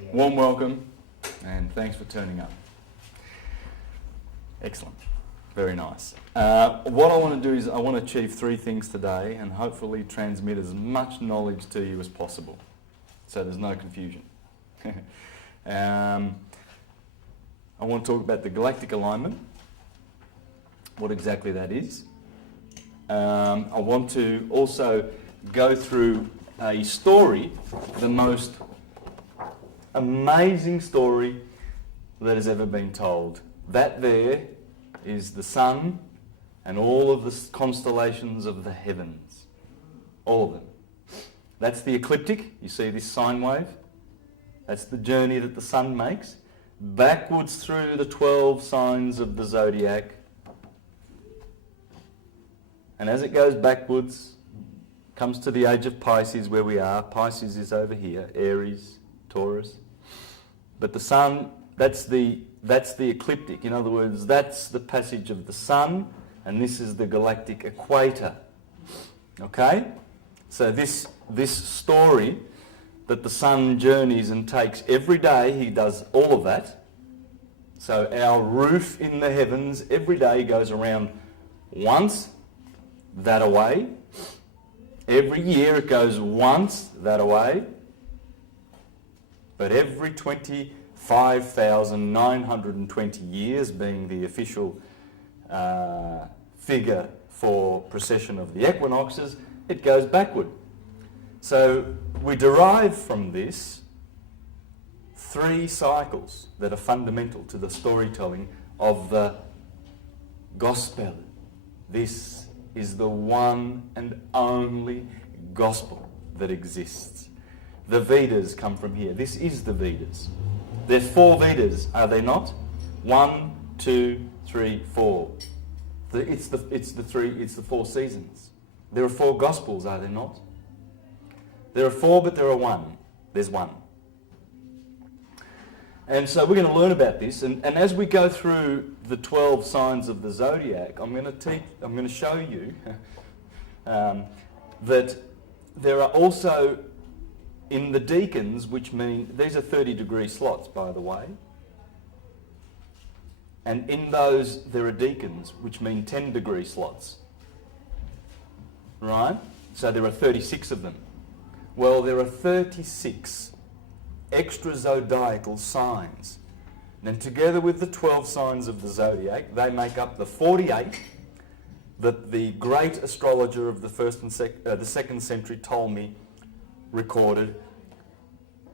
Warm welcome, and thanks for turning up. Excellent. Very nice. What I want to do is I want to achieve three things today and hopefully transmit as much knowledge to you as possible, so there's no confusion. I want to talk about the galactic alignment, what exactly that is. I want to also go through a story, the most amazing story that has ever been told. That there is the sun and all of the constellations of the heavens. All of them. That's the ecliptic. You see this sine wave? That's the journey that the sun makes backwards through the 12 signs of the zodiac. And as it goes backwards, comes to the age of Pisces where we are. Pisces is over here, Aries, Taurus. But the sun, that's the ecliptic. In other words, that's the passage of the sun, and this is the galactic equator. Okay? So this story that the sun journeys and takes every day, he does all of that. So our roof in the heavens every day goes around once, that away. Every year it goes once, that away. But every 25,920 years, being the official figure for precession of the equinoxes, it goes backward. So we derive from this three cycles that are fundamental to the storytelling of the gospel. This is the one and only gospel that exists. The Vedas come from here. This is the Vedas. There are 4 Vedas, are they not? 1, 2, 3, 4. It's the 4 seasons. There are 4 Gospels, are there not? There are 4, but there are 1. There's 1. And so we're going to learn about this. And as we go through the 12 signs of the zodiac, I'm going to show you that there are also in the deacons, which mean, these are 30-degree slots, by the way. And in those, there are deacons, which mean 10-degree slots. Right? So there are 36 of them. Well, there are 36 extra zodiacal signs. And together with the 12 signs of the zodiac, they make up the 48 that the great astrologer of the 2nd century Ptolemy recorded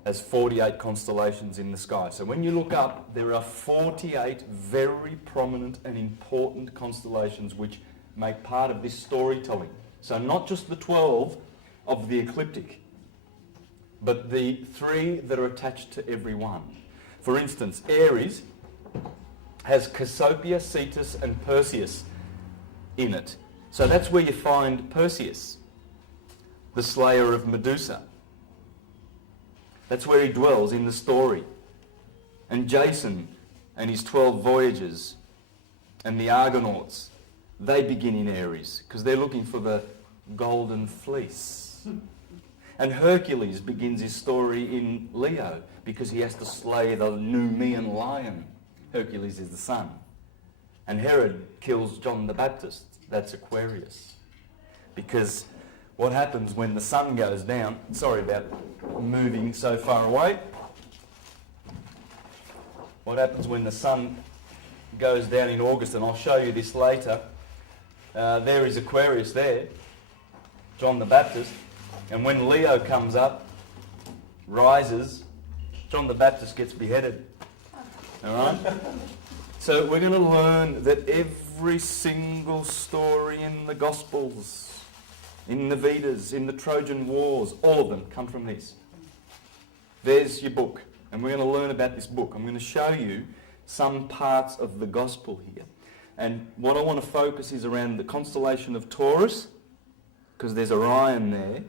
as 48 constellations in the sky. So when you look up, there are 48 very prominent and important constellations which make part of this storytelling. So not just the 12 of the ecliptic, but the 3 that are attached to every one. For instance, Aries has Cassiopeia, Cetus and Perseus in it. So that's where you find Perseus, the slayer of Medusa. That's where he dwells in the story. And Jason and his 12 voyages and the Argonauts, they begin in Aries because they're looking for the golden fleece. And Hercules begins his story in Leo because he has to slay the Numidian lion. Hercules is the sun. And Herod kills John the Baptist. That's Aquarius. Because what happens when the sun goes down, sorry about moving so far away. What happens when the sun goes down in August, and I'll show you this later. There is Aquarius there, John the Baptist. And when Leo comes up, rises, John the Baptist gets beheaded. All right? So we're going to learn that every single story in the Gospels, in the Vedas, in the Trojan Wars, all of them come from this. There's your book. And we're going to learn about this book. I'm going to show you some parts of the Gospel here. And what I want to focus is around the constellation of Taurus, because there's Orion there.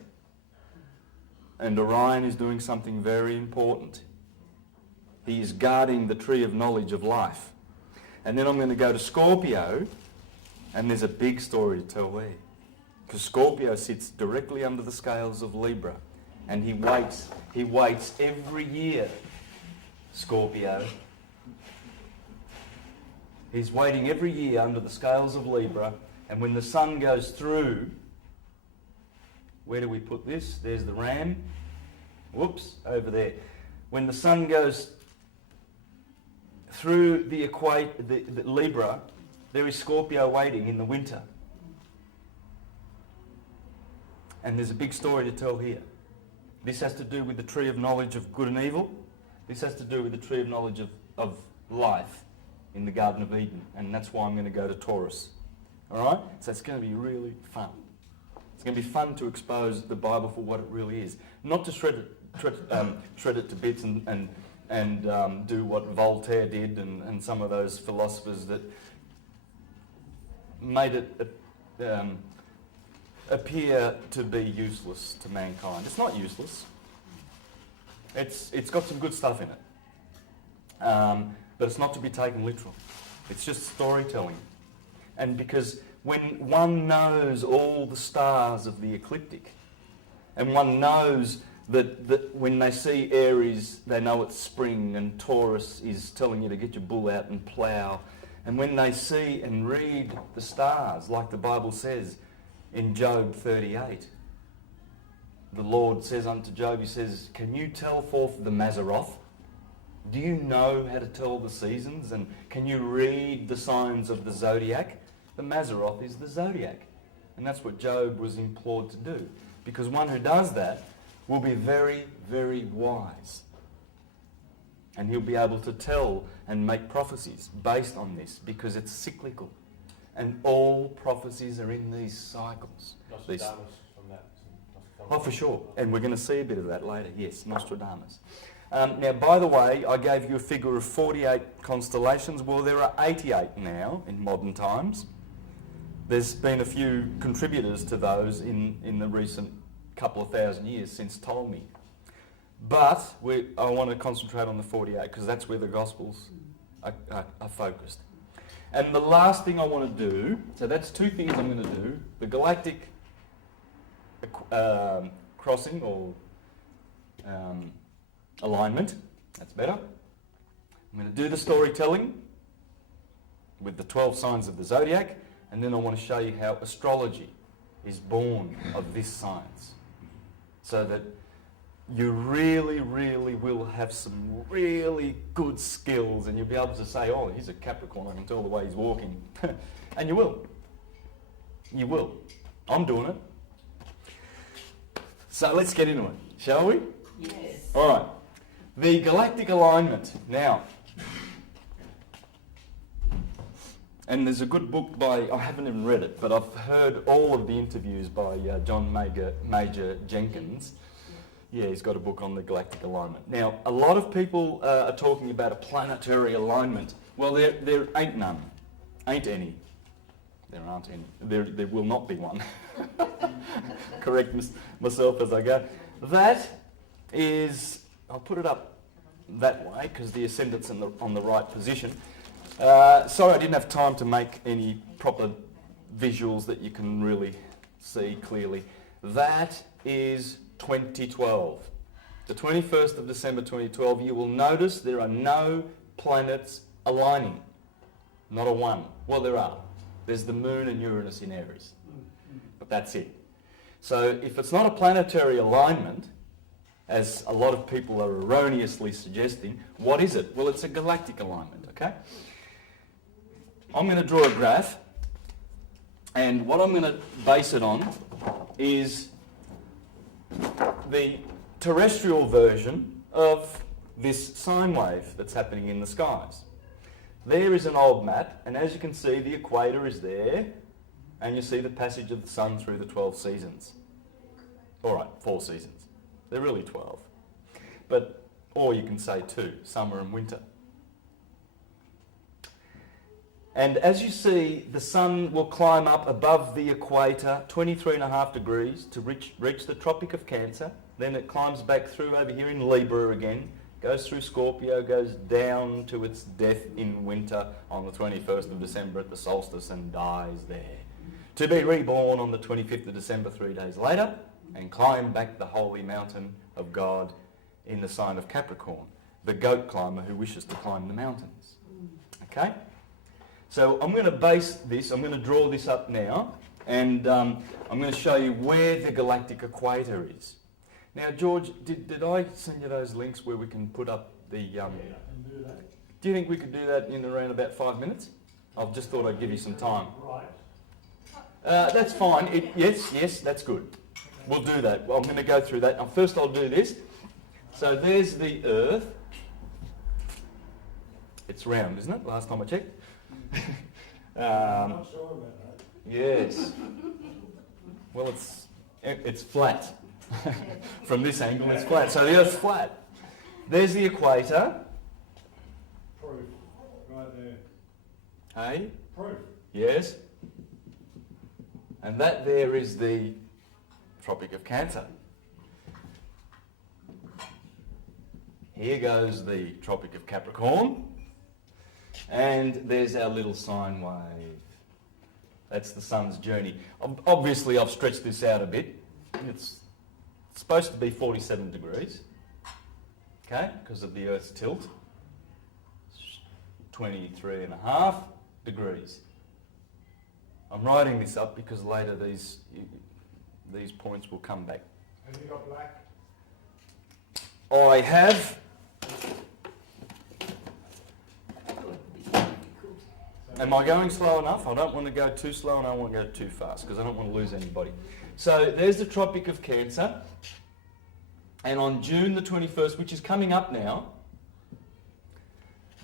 And Orion is doing something very important. He is guarding the tree of knowledge of life. And then I'm going to go to Scorpio, and there's a big story to tell there. Because Scorpio sits directly under the scales of Libra, and he waits every year Scorpio. He's waiting every year under the scales of Libra, and when the sun goes through, where do we put this? There's the ram. Whoops, over there. When the sun goes through the Libra, there is Scorpio waiting in the winter. And there's a big story to tell here. This has to do with the tree of knowledge of good and evil. This has to do with the tree of knowledge of life in the Garden of Eden. And that's why I'm going to go to Taurus. All right? So it's going to be really fun. It's going to be fun to expose the Bible for what it really is. Not to shred it to bits and do what Voltaire did and some of those philosophers that made it appear to be useless to mankind. It's not useless. It's got some good stuff in it. But it's not to be taken literal. It's just storytelling. And because when one knows all the stars of the ecliptic, and one knows that when they see Aries, they know it's spring, and Taurus is telling you to get your bull out and plough. And when they see and read the stars, like the Bible says in Job 38, the Lord says unto Job, he says, can you tell forth the Mazzaroth? Do you know how to tell the seasons? And can you read the signs of the zodiac? The Mazzaroth is the zodiac. And that's what Job was implored to do. Because one who does that will be very, very wise. And he'll be able to tell and make prophecies based on this, because it's cyclical. And all prophecies are in these cycles. Nostradamus from that. Oh, for sure. And we're going to see a bit of that later. Yes, Nostradamus. Now, by the way, I gave you a figure of 48 constellations. Well, there are 88 now in modern times. There's been a few contributors to those in the recent couple of thousand years since Ptolemy. But I want to concentrate on the 48 because that's where the Gospels are focused. And the last thing I want to do, so that's two things I'm going to do. The galactic crossing or alignment, that's better. I'm going to do the storytelling with the 12 signs of the zodiac, and then I want to show you how astrology is born of this science. So that you really, really will have some really good skills, and you'll be able to say, oh, he's a Capricorn, I can tell the way he's walking. And you will. You will. I'm doing it. So let's get into it, shall we? Yes. All right. The galactic alignment. Now, and there's a good book by, I haven't even read it, but I've heard all of the interviews by John Major Jenkins. Yeah, he's got a book on the galactic alignment. Now, a lot of people are talking about a planetary alignment. Well, there ain't none. Ain't any. There aren't any. There will not be one. Correct myself as I go. That is, I'll put it up that way because the ascendant's on the right position. Sorry I didn't have time to make any proper visuals that you can really see clearly. That is 2012. The 21st of December 2012, you will notice there are no planets aligning. Not a one. Well, there are. There's the Moon and Uranus in Aries. But that's it. So if it's not a planetary alignment, as a lot of people are erroneously suggesting, what is it? Well, it's a galactic alignment, okay? I'm going to draw a graph, and what I'm going to base it on is the terrestrial version of this sine wave that's happening in the skies. There is an old map, and as you can see, the equator is there, and you see the passage of the sun through the 12 seasons. All right, 4 seasons. They're really 12. But, or you can say 2, summer and winter. And as you see, the sun will climb up above the equator, 23.5 degrees, to reach the Tropic of Cancer. Then it climbs back through over here in Libra again, goes through Scorpio, goes down to its death in winter on the 21st of December at the solstice and dies there. To be reborn on the 25th of December 3 days later and climb back the holy mountain of God in the sign of Capricorn. the goat climber who wishes to climb the mountains. Okay? So I'm going to base this, I'm going to draw this up now, and I'm going to show you where the galactic equator is. Now, George, did I send you those links where we can put up the... Yeah, I can do that. Do you think we could do that in around about 5 minutes? I've just thought I'd give you some time. Right. That's fine. Yes, that's good. We'll do that. I'm going to go through that. Now, first I'll do this. So there's the Earth. It's round, isn't it? Last time I checked. I'm not sure about that. Yes. Well, it's flat. From this angle, it's flat. So the Earth's flat. There's the equator. Proof. Right there. Hey? Proof. Yes. And that there is the Tropic of Cancer. Here goes the Tropic of Capricorn. And there's our little sine wave. That's the sun's journey. Obviously, I've stretched this out a bit. It's supposed to be 47 degrees, okay, because of the Earth's tilt. 23.5 degrees. I'm writing this up because later these points will come back. Have you got black? I have. Am I going slow enough? I don't want to go too slow and I don't want to go too fast because I don't want to lose anybody. So there's the Tropic of Cancer. And on June the 21st, which is coming up now,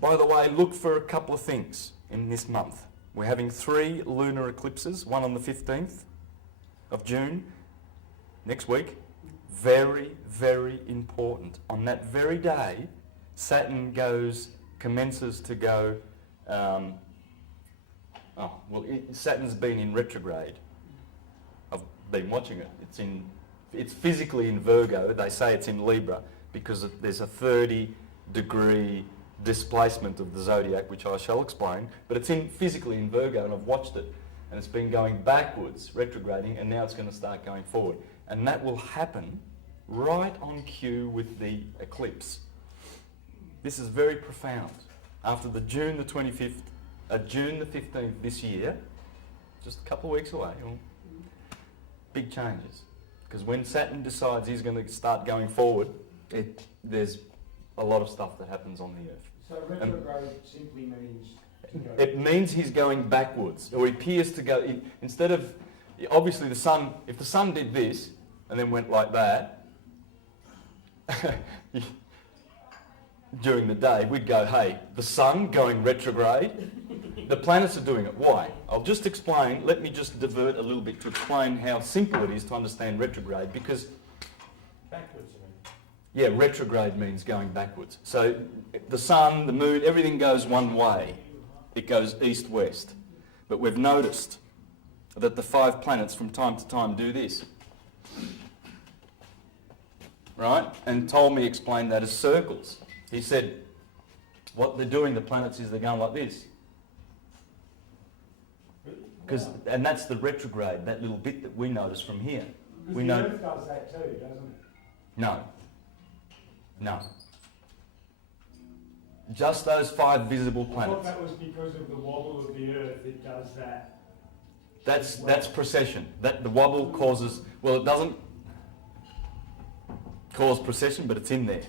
by the way, look for a couple of things in this month. We're having 3 lunar eclipses, one on the 15th of June, next week. Very, very important. On that very day, Saturn commences to go... Saturn's been in retrograde. I've been watching it. It's physically in Virgo. They say it's in Libra because there's a 30-degree displacement of the zodiac, which I shall explain. But it's physically in Virgo, and I've watched it, and it's been going backwards, retrograding, and now it's going to start going forward. And that will happen right on cue with the eclipse. This is very profound. After the June the 25th. June the 15th this year, just a couple of weeks away, big changes. Because when Saturn decides he's going to start going forward, there's a lot of stuff that happens on the Earth. So retrograde simply means... It means he's going backwards, or he appears to go... Instead of... Obviously the sun... If the sun did this, and then went like that, during the day, we'd go, hey, the sun going retrograde... The planets are doing it. Why? I'll just explain. Let me just divert a little bit to explain how simple it is to understand retrograde, because... Backwards, you mean? Yeah, retrograde means going backwards. So the sun, the moon, everything goes one way. It goes east-west. But we've noticed that the 5 planets from time to time do this. Right? And Ptolemy explained that as circles. He said, what they're doing, the planets, is they're going like this. And that's the retrograde, that little bit that we notice from here. Because the Earth does that too, doesn't it? No. Just those 5 visible planets. I thought that was because of the wobble of the Earth, it does that. That's precession. The wobble causes... Well, it doesn't cause precession, but it's in there.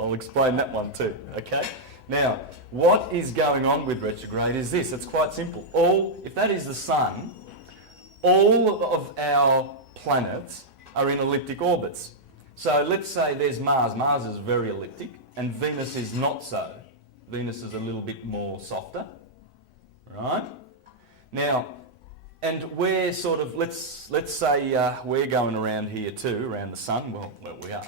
I'll explain that one too, okay? Now, what is going on with retrograde is this. It's quite simple. If that is the sun, all of our planets are in elliptic orbits. So let's say there's Mars. Mars is very elliptic, and Venus is not so. Venus is a little bit more softer, right? Now, and we're sort of, let's say we're going around here too, around the sun. Well we are.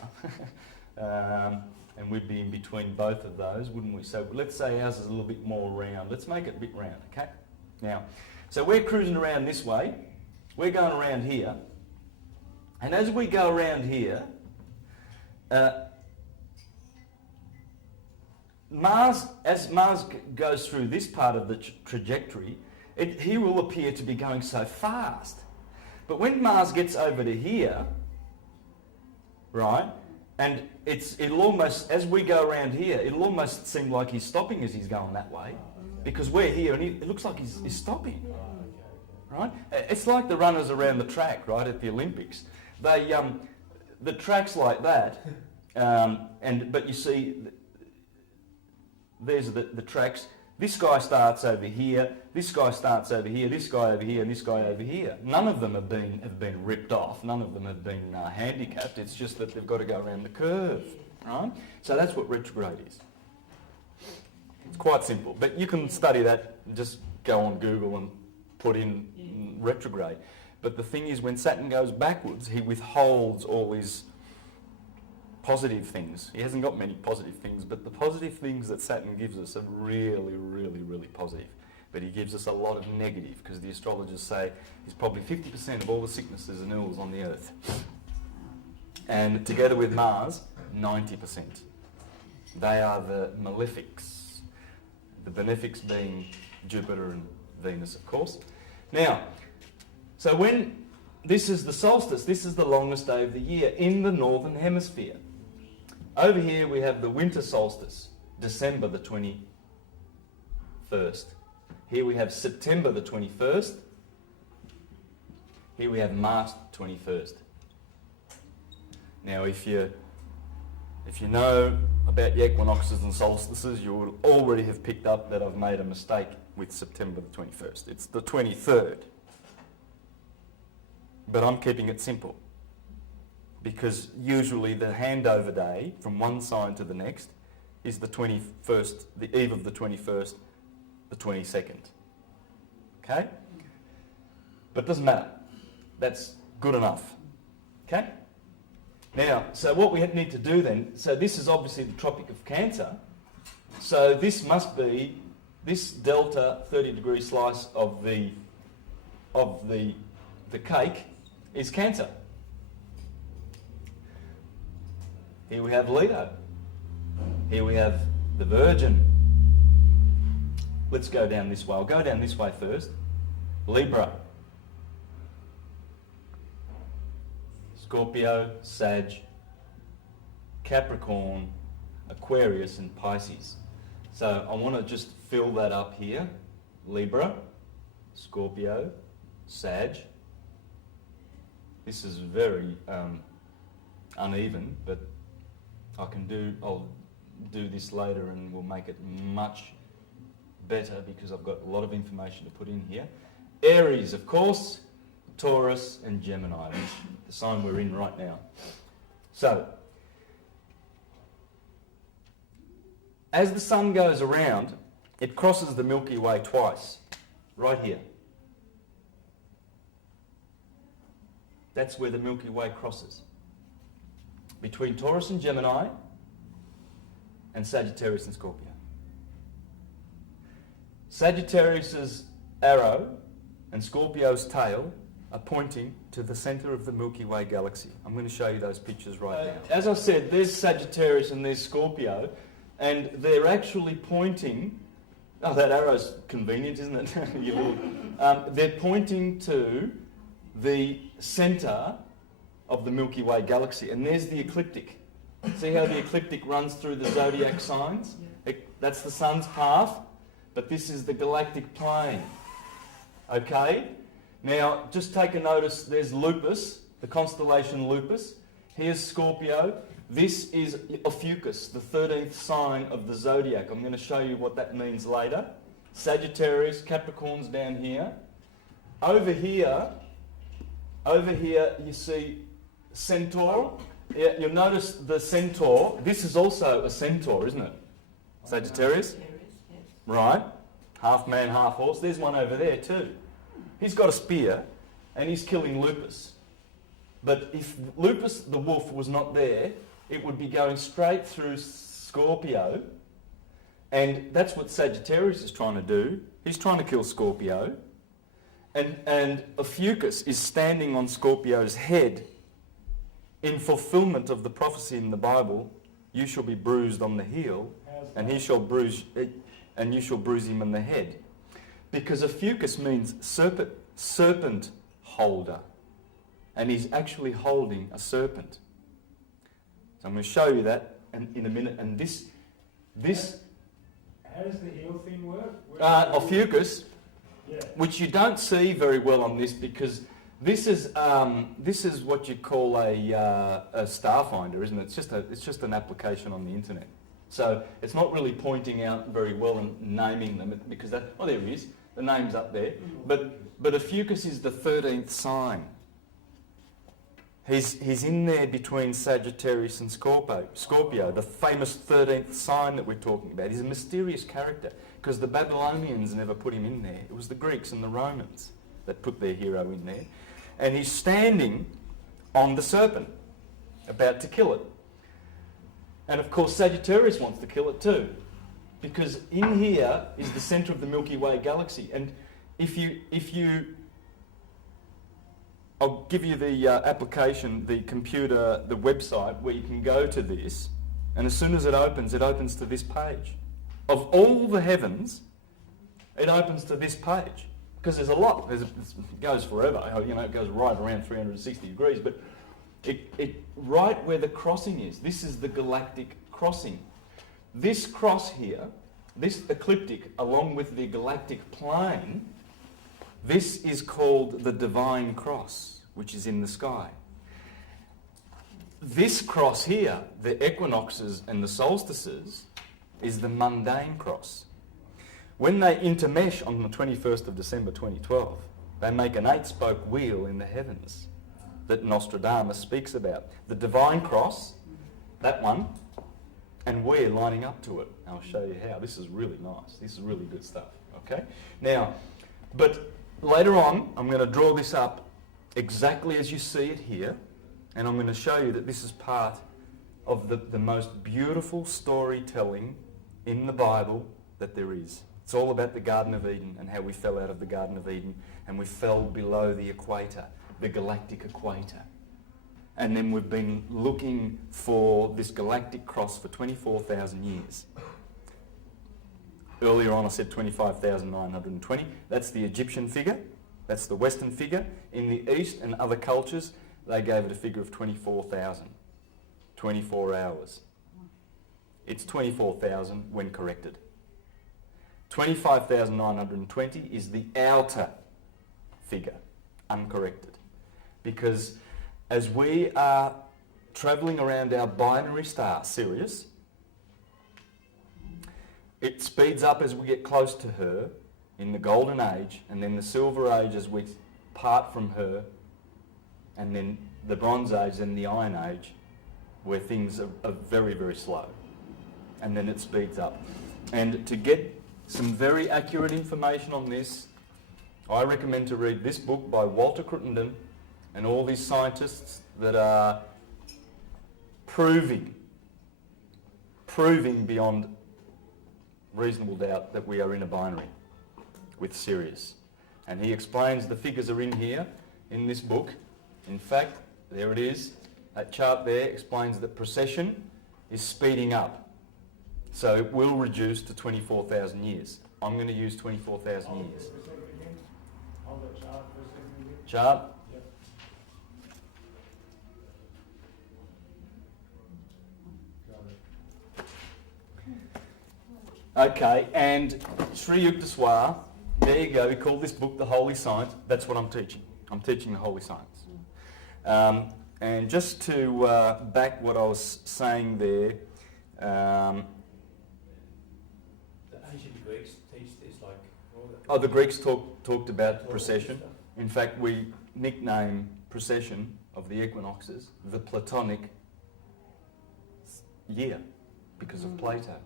And we'd be in between both of those, wouldn't we? So let's say ours is a little bit more round. Let's make it a bit round, okay? Now, so we're cruising around this way. We're going around here. And as we go around here, as Mars goes through this part of the trajectory, he will appear to be going so fast. But when Mars gets over to here, right, And it'll almost, as we go around here, it'll almost seem like he's stopping as he's going that way, because we're here and it looks like he's stopping, right? It's like the runners around the track, right, at the Olympics. They, the track's like that, but you see, there's the tracks. This guy starts over here, this guy starts over here, this guy over here, and this guy over here. None of them have been ripped off, none of them have been handicapped, it's just that they've got to go around the curve, right? So that's what retrograde is. It's quite simple, but you can study that, just go on Google and put in retrograde. But the thing is, when Saturn goes backwards, he withholds all his positive things. He hasn't got many positive things, but the positive things that Saturn gives us are really, really, really positive. But he gives us a lot of negative, because the astrologers say he's probably 50% of all the sicknesses and ills on the earth. And together with Mars, 90%. They are the malefics. The benefics being Jupiter and Venus, of course. Now, so when this is the solstice, this is the longest day of the year in the northern hemisphere. Over here we have the winter solstice, December the 21st. Here we have September the 21st. Here we have March the 21st. Now if you know about the equinoxes and solstices, you will already have picked up that I've made a mistake with September the 21st. It's the 23rd. But I'm keeping it simple, because usually the handover day from one sign to the next is the 21st, the eve of the 21st, the 22nd. Okay? But it doesn't matter. That's good enough. Okay? Now, so what we need to do then, so this is obviously the Tropic of Cancer, so this must be, this delta 30 degree slice of the cake is Cancer. Here we have Leo. Here we have the Virgin. Let's go down this way. I'll go down this way first. Libra. Scorpio, Sag, Capricorn, Aquarius and Pisces. So I want to just fill that up here. Libra, Scorpio, Sag. This is very uneven, but I'll do this later and we'll make it much better, because I've got a lot of information to put in here. Aries, of course, Taurus and Gemini, which is the sign we're in right now. So, as the sun goes around, it crosses the Milky Way twice, right here. That's where the Milky Way crosses. Between Taurus and Gemini, and Sagittarius and Scorpio. Sagittarius's arrow and Scorpio's tail are pointing to the centre of the Milky Way galaxy. I'm going to show you those pictures right now. As I said, there's Sagittarius and there's Scorpio, and they're actually pointing... Oh, that arrow's convenient, isn't it? They're pointing to the centre of the Milky Way galaxy, and there's the ecliptic. See how the ecliptic runs through the zodiac signs? That's the sun's path, but this is the galactic plane. Okay? Now, just take a notice, there's Lupus, the constellation Lupus. Here's Scorpio. This is Ophiuchus, the 13th sign of the zodiac. I'm going to show you what that means later. Sagittarius, Capricorn's down here. Over here you see Centaur. Yeah, you'll notice the Centaur. This is also a Centaur, isn't it? Sagittarius? Right. Half man, half horse. There's one over there too. He's got a spear and he's killing Lupus. But if Lupus the wolf was not there, it would be going straight through Scorpio. And that's what Sagittarius is trying to do. He's trying to kill Scorpio. And Ophiuchus is standing on Scorpio's head in fulfillment of the prophecy in the Bible, you shall be bruised on the heel, and you shall bruise him on the head. Because Ophiuchus means serpent holder, and he's actually holding a serpent. So I'm going to show you that in a minute. And this How does the heel thing work? Ophiuchus, Yeah. which you don't see very well on this because this is what you call a starfinder, isn't it? It's just an application on the internet. So it's not really pointing out very well and naming them because there he is. The name's up there. But Ophiuchus is the 13th sign. He's in there between Sagittarius and Scorpio, the famous 13th sign that we're talking about. He's a mysterious character because the Babylonians never put him in there. It was the Greeks and the Romans that put their hero in there. And he's standing on the serpent, about to kill it. And of course Sagittarius wants to kill it too, because in here is the centre of the Milky Way galaxy. And if you I'll give you the application, the computer, the website where you can go to this, and as soon as it opens to this page. Of all the heavens, it opens to this page. Because there's a lot, it goes forever, it goes right around 360 degrees, but it right where the crossing is, this is the galactic crossing. This cross here, this ecliptic, along with the galactic plane, this is called the divine cross, which is in the sky. This cross here, the equinoxes and the solstices, is the mundane cross. When they intermesh on the 21st of December 2012, they make an 8-spoke wheel in the heavens that Nostradamus speaks about. The divine cross, that one, and we're lining up to it. I'll show you how. This is really nice. This is really good stuff. Okay? Now, but later on, I'm going to draw this up exactly as you see it here, and I'm going to show you that this is part of the most beautiful storytelling in the Bible that there is. It's all about the Garden of Eden and how we fell out of the Garden of Eden and we fell below the equator, the galactic equator. And then we've been looking for this galactic cross for 24,000 years. Earlier on I said 25,920. That's the Egyptian figure. That's the Western figure. In the East and other cultures, they gave it a figure of 24,000. 24 hours. It's 24,000 when corrected. 25,920 is the outer figure, uncorrected. Because as we are travelling around our binary star, Sirius, it speeds up as we get close to her in the Golden Age, and then the Silver Age as we part from her, and then the Bronze Age and the Iron Age, where things are very, very slow. And then it speeds up. And to get some very accurate information on this, I recommend to read this book by Walter Crittenden and all these scientists that are proving beyond reasonable doubt that we are in a binary with Sirius. And he explains the figures are in here, in this book. In fact, there it is. That chart there explains that precession is speeding up. So it will reduce to 24,000 years. I'm going to use 24,000 years. Hold the chart for a second again. Chart. Yep. Okay, and Sri Yukteswar, there you go, we call this book The Holy Science. That's what I'm teaching. I'm teaching the Holy Science. And just to back what I was saying there, the ancient Greeks teach this like all the... Oh, the Greeks talked about precession. In fact, we nickname precession of the equinoxes the Platonic year because of Plato.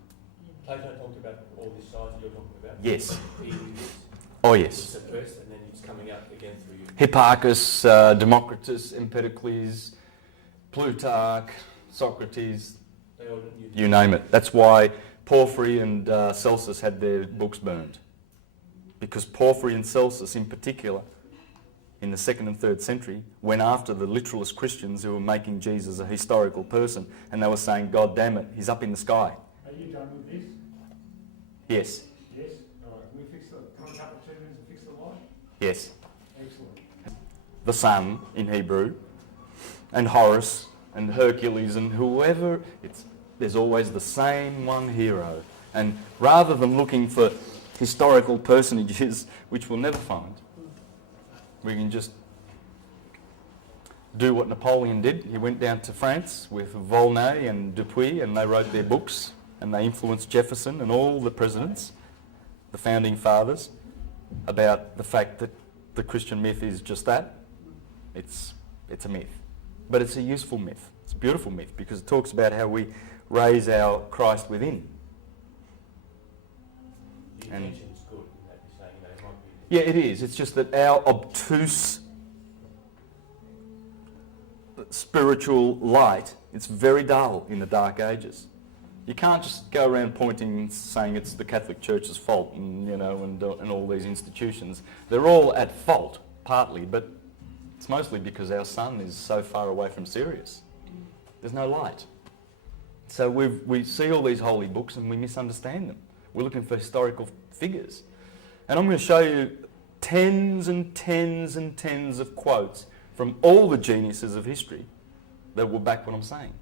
Plato talked about all this size you're talking about? Yes. He is Oh, yes. suppressed and then it's coming out again through you. Hipparchus, Democritus, Empedocles, Plutarch, Socrates, They all you name it. That's why Porphyry and Celsus had their books burned. Because Porphyry and Celsus in particular, in the 2nd and 3rd century, went after the literalist Christians who were making Jesus a historical person, and they were saying, God damn it, he's up in the sky. Are you done with this? Yes. Yes? All right. Can we fix the... Come on, couple of 2 minutes and fix the light? Yes. Excellent. The sun in Hebrew, and Horus, and Hercules and whoever, there's always the same one hero. And rather than looking for historical personages, which we'll never find, we can just do what Napoleon did. He went down to France with Volney and Dupuy, and they wrote their books, and they influenced Jefferson and all the presidents, the founding fathers, about the fact that the Christian myth is just that. It's a myth. But it's a useful myth. It's a beautiful myth because it talks about how we raise our Christ within. The intention's good, in that you're saying, it might be... Yeah, it is. It's just that our obtuse spiritual light, it's very dull in the Dark Ages. You can't just go around pointing and saying it's the Catholic Church's fault and, and all these institutions. They're all at fault, partly, but it's mostly because our sun is so far away from Sirius. There's no light. So we see all these holy books and we misunderstand them. We're looking for historical figures. And I'm going to show you tens and tens and tens of quotes from all the geniuses of history that will back what I'm saying.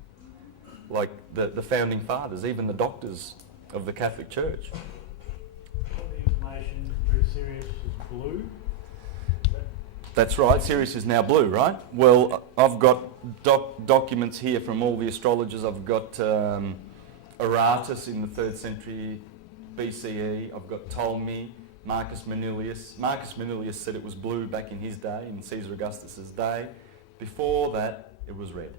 Like the founding fathers, even the doctors of the Catholic Church. All the information through Sirius is blue. That's right, Sirius is now blue, right? Well, I've got documents here from all the astrologers. I've got Aratus in the 3rd century BCE. I've got Ptolemy, Marcus Manilius. Marcus Manilius said it was blue back in his day, in Caesar Augustus's day. Before that, it was red.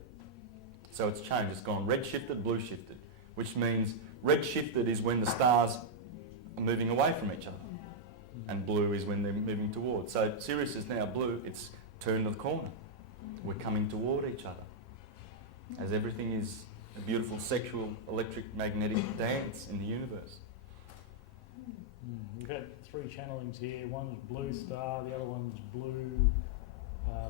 So it's changed. It's gone red shifted, blue shifted, which means red shifted is when the stars are moving away from each other, and blue is when they're moving towards. So Sirius is now blue. It's turned the corner. We're coming toward each other, as everything is a beautiful sexual electric magnetic dance in the universe. We've got 3 channelings here. One's blue star, the other one's blue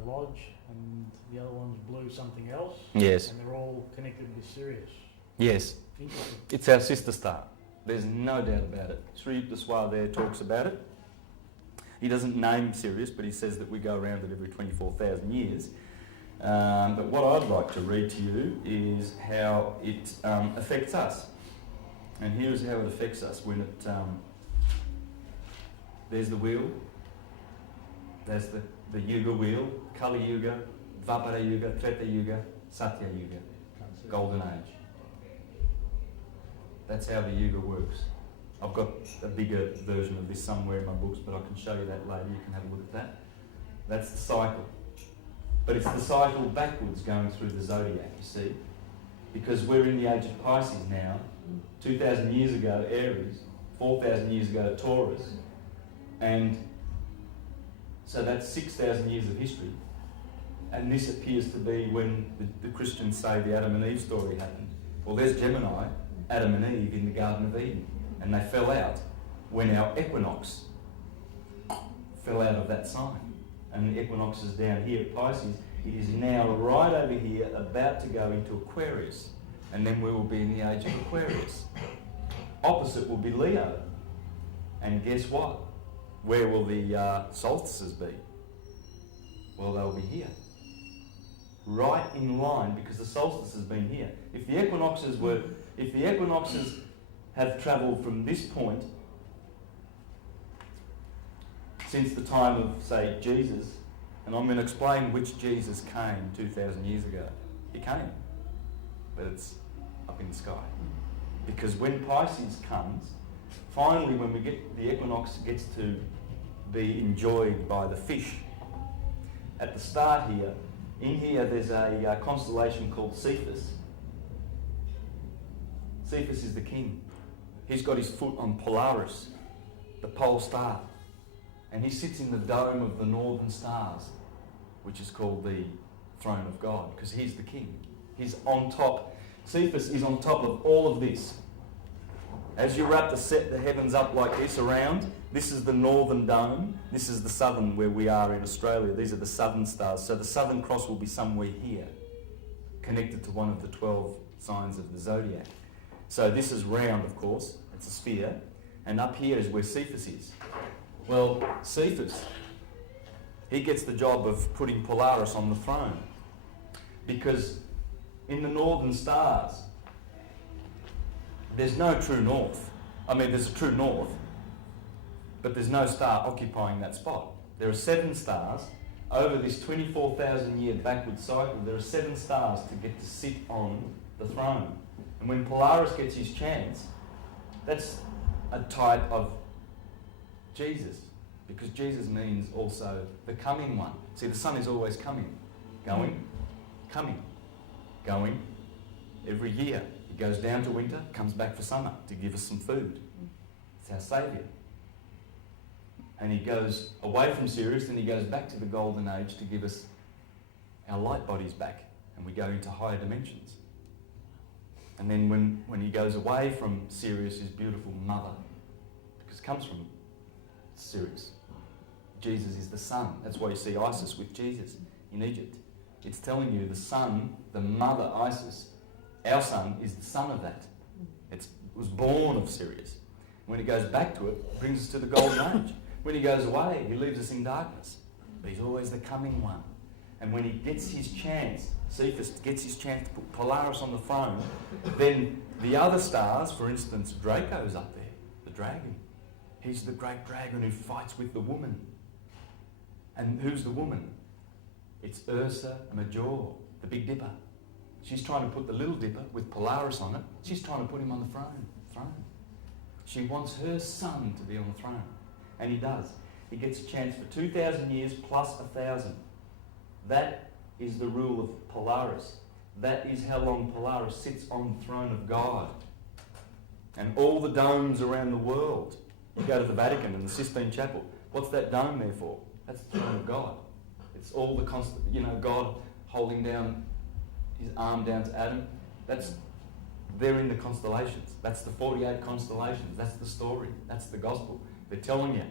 lodge, and the other one's blue something else. Yes. And they're all connected with Sirius. Yes. Interesting. It's our sister star. There's no doubt about it. Sri Yukteswar there talks about it. He doesn't name Sirius, but he says that we go around it every 24,000 years. But what I'd like to read to you is how it affects us. And here's how it affects us when it... there's the wheel. There's the Yuga wheel. Kali Yuga, Dvapara Yuga, Treta Yuga, Satya Yuga. Golden Age. That's how the Yuga works. I've got a bigger version of this somewhere in my books, but I can show you that later. You can have a look at that. That's the cycle. But it's the cycle backwards going through the zodiac, you see. Because we're in the age of Pisces now. 2,000 years ago, Aries. 4,000 years ago, Taurus. And so that's 6,000 years of history. And this appears to be when the Christians say the Adam and Eve story happened. Well, there's Gemini, Adam and Eve in the Garden of Eden. And they fell out when our equinox fell out of that sign. And the equinox is down here at Pisces. It is now right over here, about to go into Aquarius. And then we will be in the age of Aquarius. Opposite will be Leo. And guess what? Where will the solstices be? Well, they'll be here. Right in line, because the solstice has been here. If the equinoxes have travelled from this point since the time of, say, Jesus, and I'm going to explain which Jesus came 2,000 years ago. He came, but it's up in the sky. Because when Pisces comes, finally when the equinox gets to be enjoyed by the fish, at the start here, in here there's a constellation called Cephas. Cephas is the king. He's got his foot on Polaris, the pole star. And he sits in the dome of the northern stars, which is called the throne of God, because he's the king. He's on top. Cephas is on top of all of this. As you wrap the heavens up like this around, this is the northern dome. This is the southern, where we are in Australia. These are the southern stars. So the Southern Cross will be somewhere here, connected to one of the 12 signs of the zodiac. So this is round, of course. It's a sphere. And up here is where Cephas is. Well, Cephas, he gets the job of putting Polaris on the throne. Because in the northern stars, there's no true north. I mean, there's a true north, but there's no star occupying that spot. There are 7 stars. Over this 24,000 year backward cycle, there are 7 stars to get to sit on the throne. And when Polaris gets his chance, that's a type of Jesus, because Jesus means also the coming one. See, the sun is always coming, going, coming, going. Every year it goes down to winter, comes back for summer to give us some food. It's our saviour. And he goes away from Sirius, and he goes back to the golden age to give us our light bodies back, and we go into higher dimensions. And then when he goes away from Sirius, his beautiful mother, because it comes from Sirius, Jesus is the sun. That's why you see Isis with Jesus in Egypt. It's telling you the sun, the mother Isis, our sun is the son of that. It was born of Sirius. When he goes back to it, it brings us to the golden age. When he goes away, he leaves us in darkness. But he's always the coming one. And when he gets his chance, Cephas gets his chance to put Polaris on the throne, then the other stars, for instance, Draco's up there, the dragon. He's the great dragon who fights with the woman. And who's the woman? It's Ursa Major, the Big Dipper. She's trying to put the Little Dipper with Polaris on it. She's trying to put him on the throne. She wants her son to be on the throne. And he does. He gets a chance for 2,000 years plus 1,000. That is the rule of Polaris. That is how long Polaris sits on the throne of God. And all the domes around the world. You go to the Vatican and the Sistine Chapel. What's that dome there for? That's the throne of God. It's all the God holding down his arm down to Adam. They're in the constellations. That's the 48 constellations. That's the story. That's the gospel. They're telling you,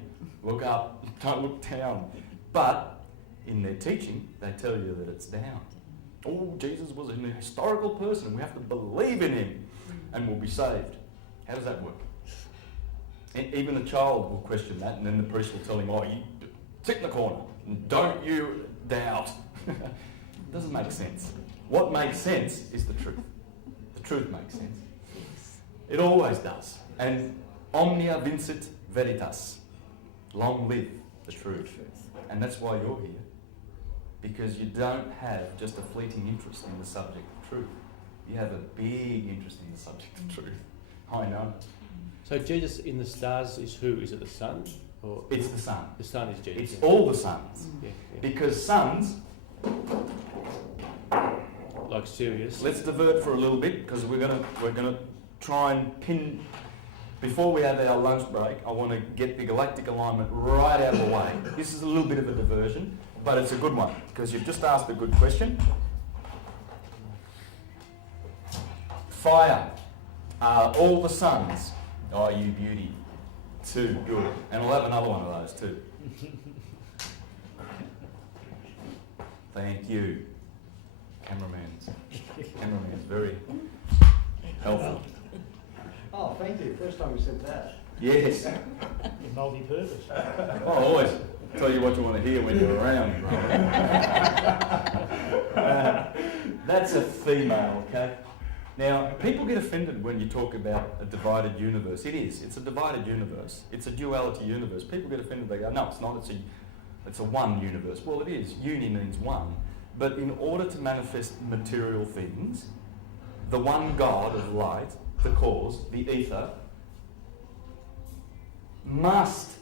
look up, don't look down. But in their teaching, they tell you that it's down. Oh, Jesus was a historical person. We have to believe in him and we'll be saved. How does that work? And even a child will question that, and then the priest will tell him, oh, you sit in the corner and don't you doubt. It doesn't make sense. What makes sense is the truth. The truth makes sense. It always does. And omnia vincit veritas. Long live the truth. And that's why you're here. Because you don't have just a fleeting interest in the subject of truth. You have a big interest in the subject of truth. I know. So Jesus in the stars is who? Is it the sun? Or it's the sun. The sun is Jesus. It's all the suns. Yeah. Because suns... Like Sirius. Let's divert for a little bit, because we're gonna try and pin... Before we have our lunch break, I want to get the galactic alignment right out of the way. This is a little bit of a diversion, but it's a good one, because you've just asked a good question. Fire. All the suns. Oh, you beauty. Too good. And we'll have another one of those too. Thank you. Cameraman's very helpful. Oh, thank you. First time you said that. Yes. Multi-purpose. I'll always tell you what you want to hear when you're around. That's a female, okay? Now, people get offended when you talk about a divided universe. It is. It's a divided universe. It's a duality universe. People get offended. They go, no, it's not. It's a one universe. Well, it is. Uni means one. But in order to manifest material things, the one God of light, the cause, the ether, must,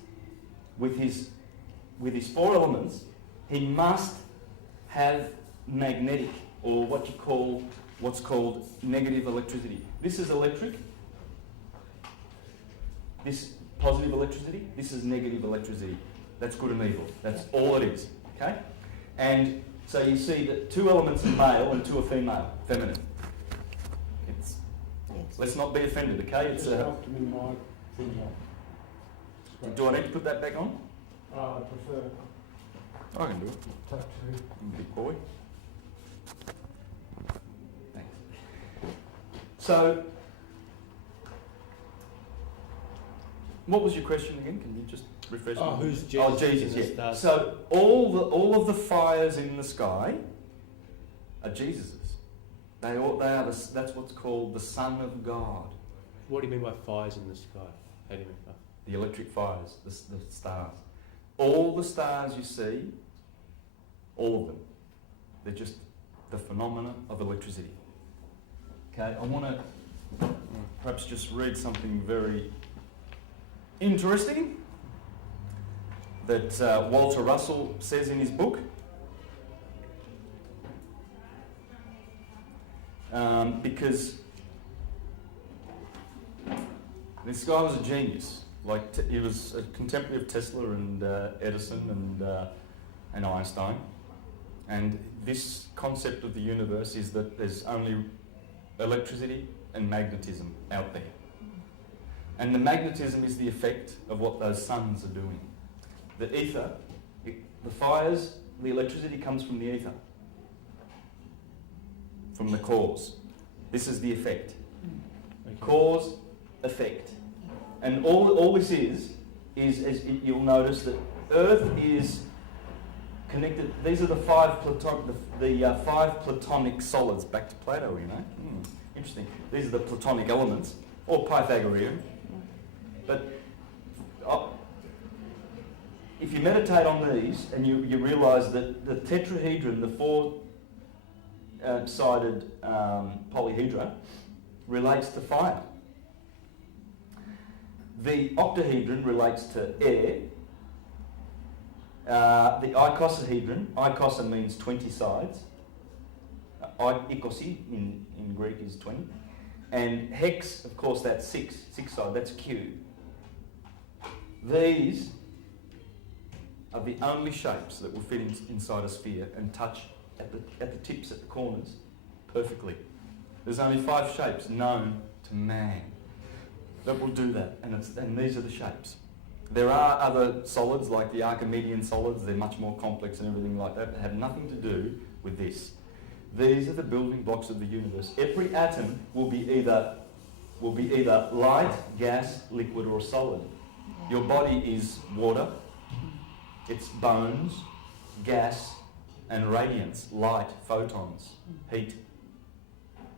with his 4 elements, he must have magnetic, or what's called negative electricity. This is electric. This positive electricity. This is negative electricity. That's good and evil. That's all it is. Okay? And so you see that 2 elements are male and 2 are feminine. Let's not be offended, okay? It's Just helped me my thing on. Do I need to put that back on? I prefer I can do it. tattoo. Big boy. Thanks. So, what was your question again? Can you just refresh me? Who's Jesus? Oh, Jesus, in the yeah. stars? So all of the fires in the sky are Jesus's. They are that's what's called the Son of God. What do you mean by fires in the sky? How do you mean by? The electric fires, the stars. All the stars you see, all of them, they're just the phenomena of electricity. Okay, I want to perhaps just read something very interesting that Walter Russell says in his book. Because this guy was a genius. Like he was a contemporary of Tesla and Edison and Einstein. And this concept of the universe is that there's only electricity and magnetism out there. And the magnetism is the effect of what those suns are doing. The ether, the fires, the electricity comes from the ether, from the cause. This is the effect. Okay. Cause, effect. And all this is you'll notice that Earth is connected. These are the five platonic solids. Back to Plato, you know. Interesting. These are the platonic elements, or Pythagorean. But if you meditate on these and you realise that the tetrahedron, the four-sided polyhedra, relates to fire. The octahedron relates to air. The icosahedron, icosa means 20 sides. Ikosi in Greek is 20. And hex, of course, that's six sided, that's cube. These are the only shapes that will fit inside a sphere and touch at the tips, at the corners, perfectly. There's only 5 shapes known to man that will do that, and these are the shapes. There are other solids like the Archimedean solids. They're much more complex and everything like that, but have nothing to do with this. These are the building blocks of the universe. Every atom will be either light, gas, liquid, or solid. Your body is water, it's bones, gas, and radiance, light, photons, heat.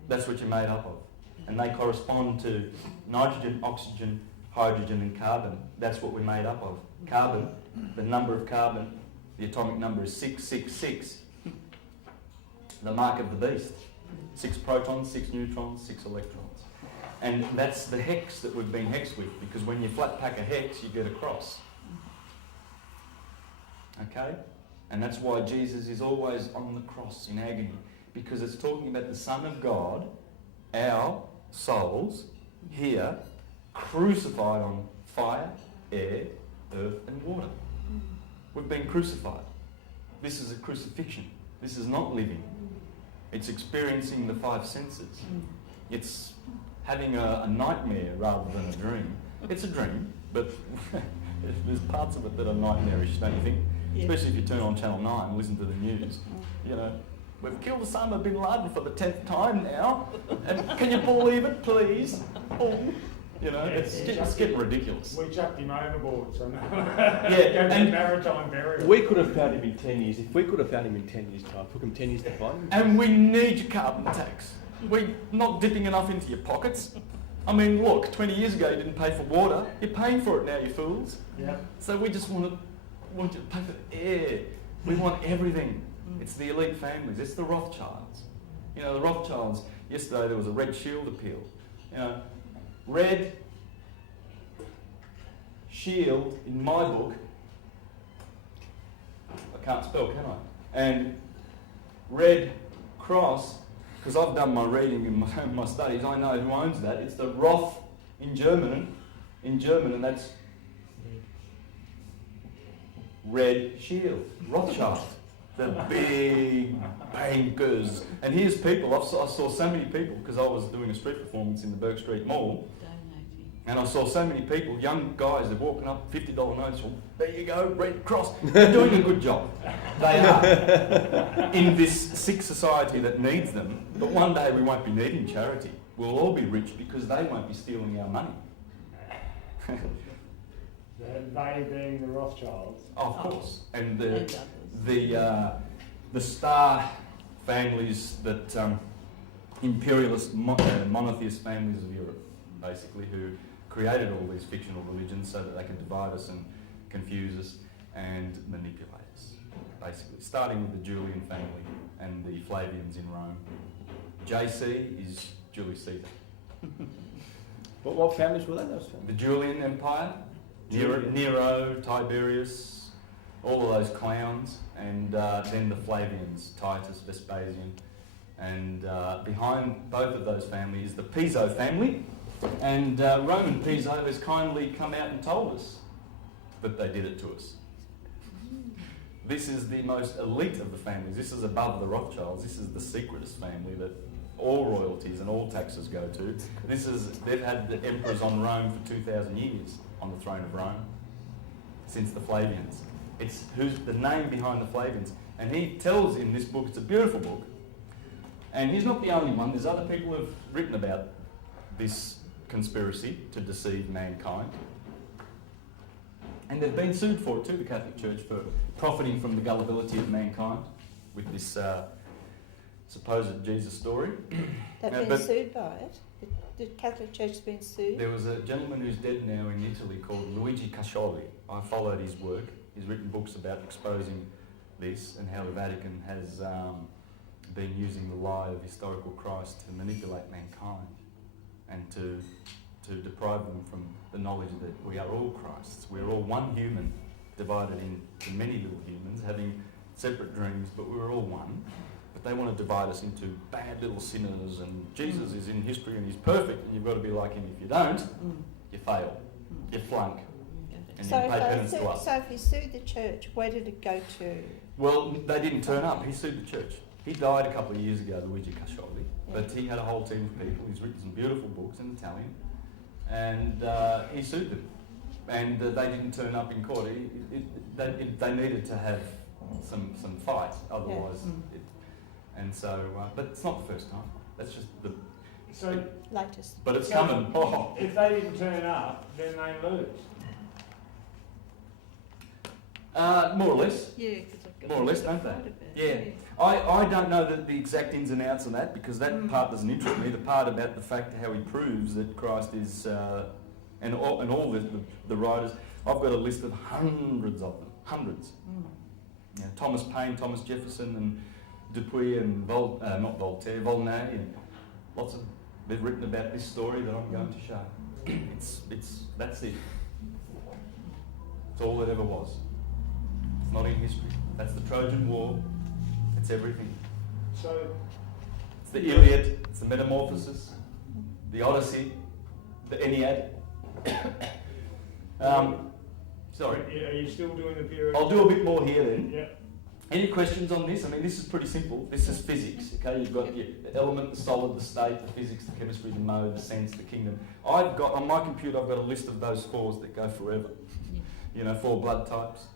That's what you're made up of. And they correspond to nitrogen, oxygen, hydrogen, and carbon. That's what we're made up of. Carbon, the number of carbon, the atomic number is 666. The mark of the beast. 6 protons, 6 neutrons, 6 electrons. And that's the hex that we've been hexed with, because when you flat pack a hex, you get a cross. Okay? And that's why Jesus is always on the cross in agony, because it's talking about the Son of God, our souls, here, crucified on fire, air, earth, and water. We've been crucified. This is a crucifixion. This is not living. It's experiencing the 5 senses. It's having a nightmare rather than a dream. It's a dream, but there's parts of it that are nightmarish, don't you think? Yeah. Especially if you turn on Channel 9 and listen to the news. You know, we've killed Osama bin Laden for the 10th time now. And can you believe it, please? Oh. You know, it's getting ridiculous. We chucked him overboard, so no. And maritime burial. We could have found him in 10 years. If we could have found him in 10 years' time, took him 10 years to find him. And we need your carbon tax. We're not dipping enough into your pockets. I mean, look, 20 years ago you didn't pay for water. You're paying for it now, you fools. Yeah. So we just want you to pay for air. We want everything. It's the elite families. It's the Rothschilds. You know, the Rothschilds, yesterday there was a Red Shield appeal. You know, Red Shield, in my book, I can't spell, can I? And Red Cross, because I've done my reading in my studies, I know who owns that. It's the Roth in German, and that's Red Shield, Rothschild, the big bankers. And here's people, I saw so many people, because I was doing a street performance in the Burke Street Mall, and I saw so many people, young guys, they're walking up, $50 notes, well, there you go, Red Cross. They're doing a good job. They are. In this sick society that needs them. But one day we won't be needing charity. We'll all be rich because they won't be stealing our money. They being the Rothschilds. Of course. And the star families that imperialist monotheist families of Europe, basically, who created all these fictional religions so that they could divide us and confuse us and manipulate us, basically, starting with the Julian family and the Flavians in Rome. JC is Julius Caesar. What families were they? Those families? The Julian Empire, Nero, Tiberius, all of those clowns, and then the Flavians, Titus, Vespasian, and behind both of those families is the Piso family, and Roman Piso has kindly come out and told us that they did it to us. This is the most elite of the families. This is above the Rothschilds. This is the secretest family that all royalties and all taxes go to. They've had the emperors on Rome for 2,000 years on the throne of Rome since the Flavians. It's who's the name behind the Flavians. And he tells in this book, it's a beautiful book, and he's not the only one. There's other people who have written about this conspiracy to deceive mankind. And they've been sued for it too, the Catholic Church, for profiting from the gullibility of mankind with this supposed Jesus story. They've been sued by it? The Catholic Church has been sued? There was a gentleman who's dead now in Italy called Luigi Cascioli. I followed his work. He's written books about exposing this and how the Vatican has been using the lie of historical Christ to manipulate mankind and to deprive them from the knowledge that we are all Christs. We're all one human, divided into many little humans, having separate dreams, but we're all one. But they want to divide us into bad little sinners, and Jesus is in history and he's perfect, and you've got to be like him. If you don't, you fail, you flunk, and So you pay penance to us. so if he sued the church, where did it go to? Well, they didn't turn up. He sued the church. He died a couple of years ago, Luigi Cascioli, but he had a whole team of people. He's written some beautiful books in Italian, and he sued them. And they didn't turn up in court. They needed to have some fight, otherwise. And so, but it's not the first time. That's just the Latest. But it's coming. Oh. If they didn't turn up, then they lose. More or less. Yeah, More or less, don't they? Yeah. I don't know the exact ins and outs of that, because that part doesn't interest me. The part about the fact how he proves that Christ is, and all the writers, I've got a list of hundreds of them, hundreds. Yeah, Thomas Paine, Thomas Jefferson, and Dupuy, and not Voltaire, Volney, and lots of. They've written about this story that I'm going to show. That's it. It's all it ever was. It's not in history. That's the Trojan War. It's everything. So it's the Iliad, it's the Metamorphosis, the Odyssey, the Ennead. Sorry. Yeah, are you still doing the period? I'll do a bit more here then. Yeah. Any questions on this? I mean, this is pretty simple. This is physics, okay? You've got the element, the solid, the state, the physics, the chemistry, the mode, the sense, the kingdom. I've got, on my computer, I've got a list of those fours that go forever. You know, 4 blood types,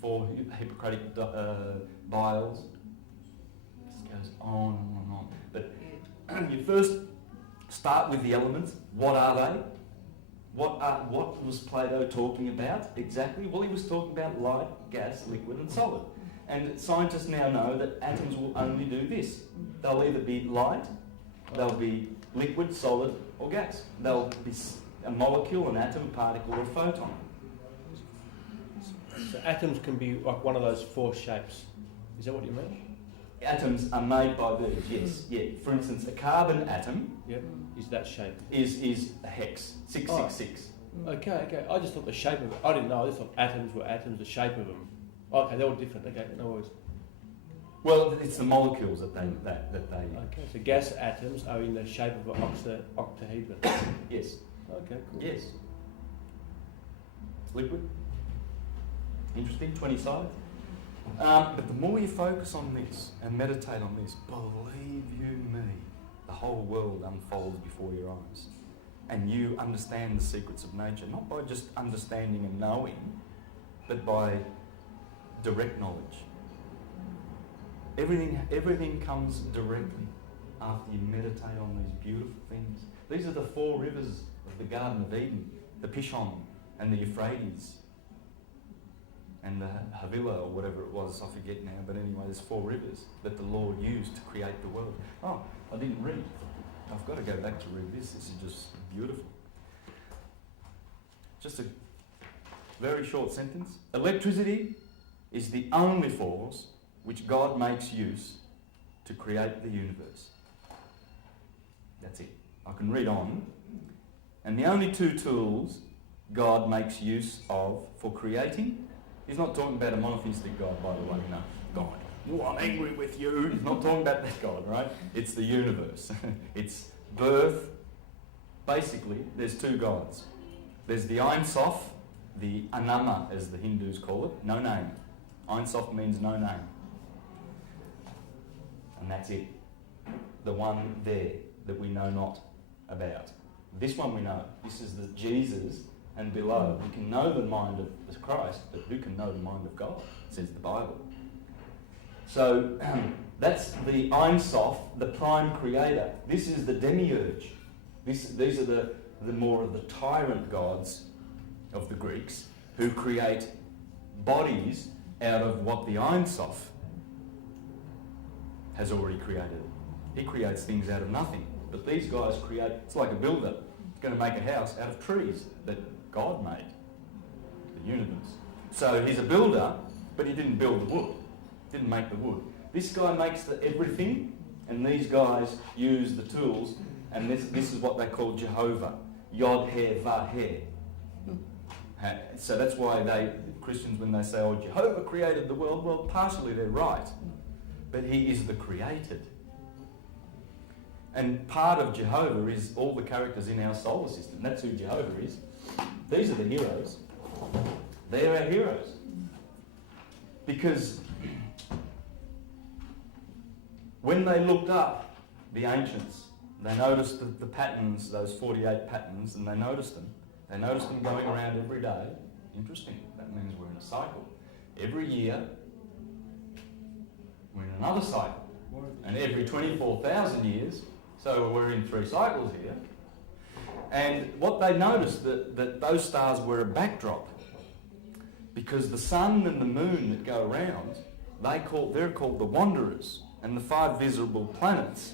4 Hippocratic biles. This goes on and on. But you first start with the elements. What are they? What was Plato talking about exactly? Well, he was talking about light, gas, liquid and solid. And scientists now know that atoms will only do this. They'll either be light, they'll be liquid, solid or gas. They'll be a molecule, an atom, a particle or a photon. So atoms can be like one of those 4 shapes. Is that what you mean? Atoms are made by birds, yes. Yeah. For instance, a carbon atom is that shape? Is a hex, 666. Okay. I just thought the shape of it. I didn't know. I just thought atoms were atoms, the shape of them. Okay, they're all different. Okay, no worries. Well, it's the molecules that they. Okay, so gas atoms are in the shape of an octahedron. Yes. Okay, cool. Yes. Liquid. Interesting, 20 sides. But the more you focus on this and meditate on this, believe you me, the whole world unfolds before your eyes. And you understand the secrets of nature, not by just understanding and knowing, but by direct knowledge. Everything comes directly after you meditate on these beautiful things. These are the 4 rivers of the Garden of Eden, the Pishon and the Euphrates. and the Havilah, or whatever it was, I forget now, but anyway, there's 4 rivers that the Lord used to create the world. Oh, I didn't read. I've got to go back to read this. This is just beautiful. Just a very short sentence. Electricity is the only force which God makes use to create the universe. That's it. I can read on. And the only 2 tools God makes use of for creating, he's not talking about a monotheistic God, by the way, no. God, oh, I'm angry with you. He's not talking about that God, right? It's the universe. It's birth. Basically, there's 2 gods. There's the Ein Sof, the Anama, as the Hindus call it, no name. Ein Sof means no name. And that's it. The one there that we know not about. This one we know. This is the Jesus, and below. We can know the mind of Christ, but who can know the mind of God, says the Bible. So that's the Ein Sof, the prime creator. This is the demiurge. These are the more of the tyrant gods of the Greeks, who create bodies out of what the Ein Sof has already created. He creates things out of nothing. But these guys create, it's like a builder. He's going to make a house out of trees that God made, the universe. So he's a builder, but he didn't build the wood, didn't make the wood. This guy makes everything, and these guys use the tools, and this is what they call Jehovah. Yod, He, Va, He. So that's why Christians, when they say, oh, Jehovah created the world, well, partially they're right. But he is the created. And part of Jehovah is all the characters in our solar system. That's who Jehovah is. These are the heroes. They're our heroes. Because when they looked up, the ancients, they noticed the patterns, those 48 patterns, and they noticed them. They noticed them going around every day. Interesting. That means we're in a cycle. Every year, we're in another cycle. And every 24,000 years, so we're in 3 cycles here. And what they noticed, that those stars were a backdrop. Because the sun and the moon that go around, they're called the wanderers. And the 5 visible planets,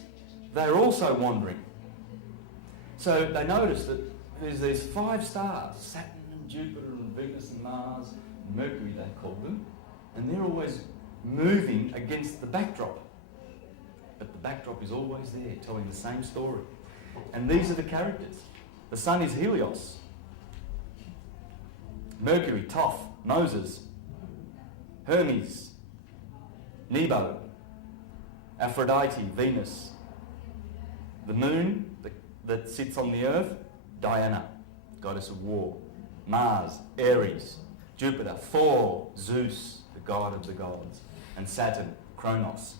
they're also wandering. So they noticed that there's these 5 stars, Saturn and Jupiter and Venus and Mars, and Mercury they call them, and they're always moving against the backdrop. But the backdrop is always there, telling the same story. And these are the characters. The sun is Helios. Mercury, Thoth, Moses, Hermes, Nebo, Aphrodite, Venus. The moon that sits on the earth, Diana, goddess of war. Mars, Ares. Jupiter, Thor, Zeus, the god of the gods. And Saturn, Kronos.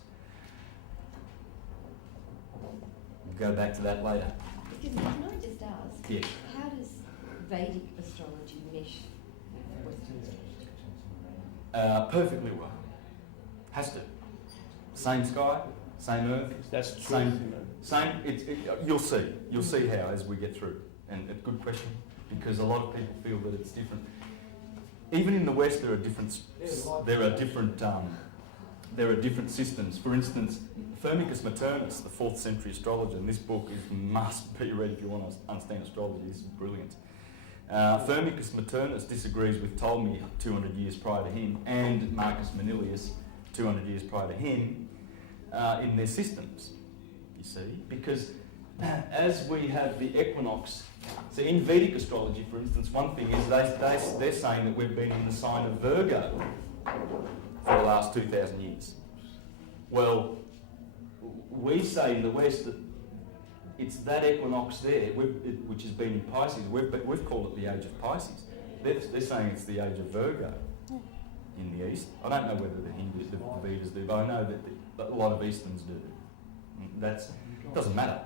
We'll go back to that later. Excuse me, can I just ask, Yes. how does Vedic astrology mesh with Western astrology? Perfectly well. Has to. Same sky, same earth. That's true. Same. You'll see how as we get through. And a good question, because a lot of people feel that it's different. Even in the West, there are different systems. For instance, Firmicus Maternus, the 4th century astrologer, and this book must be read if you want to understand astrology. This is brilliant. Firmicus Maternus disagrees with Ptolemy 200 years prior to him, and Marcus Manilius 200 years prior to him, in their systems, you see, because as we have the equinox, so in Vedic astrology, for instance, one thing is they're saying that we've been in the sign of Virgo for the last 2,000 years. Well, we say in the West that it's that equinox there, which has been in Pisces. We've called it the age of Pisces. They're saying it's the age of Virgo in the East. I don't know whether the Hindus, the Vedas do, but I know that a lot of Easterns do. It doesn't matter.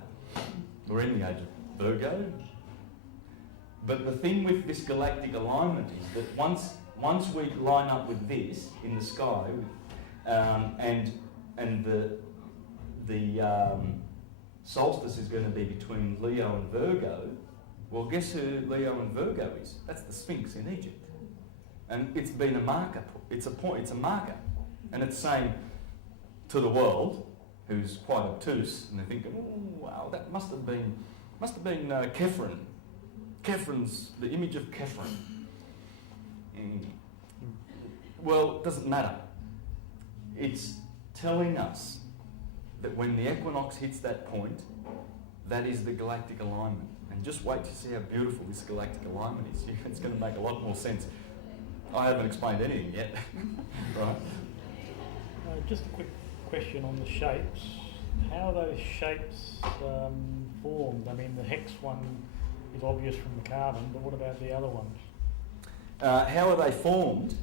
We're in the age of Virgo. But the thing with this galactic alignment is that once we line up with this in the sky, and the solstice is going to be between Leo and Virgo, well, guess who Leo and Virgo is? That's the Sphinx in Egypt. And it's been a marker. It's a point. It's a marker, and it's saying to the world, who's quite obtuse, and they're thinking, "Oh, wow, that must have been Kephren. Kephren's the image of Kephren." Well, it doesn't matter. It's telling us that when the equinox hits that point, that is the galactic alignment. And just wait to see how beautiful this galactic alignment is. It's going to make a lot more sense. I haven't explained anything yet. Right? Just a quick question on the shapes. How are those shapes formed? I mean, the hex one is obvious from the carbon, but what about the other ones? How are they formed?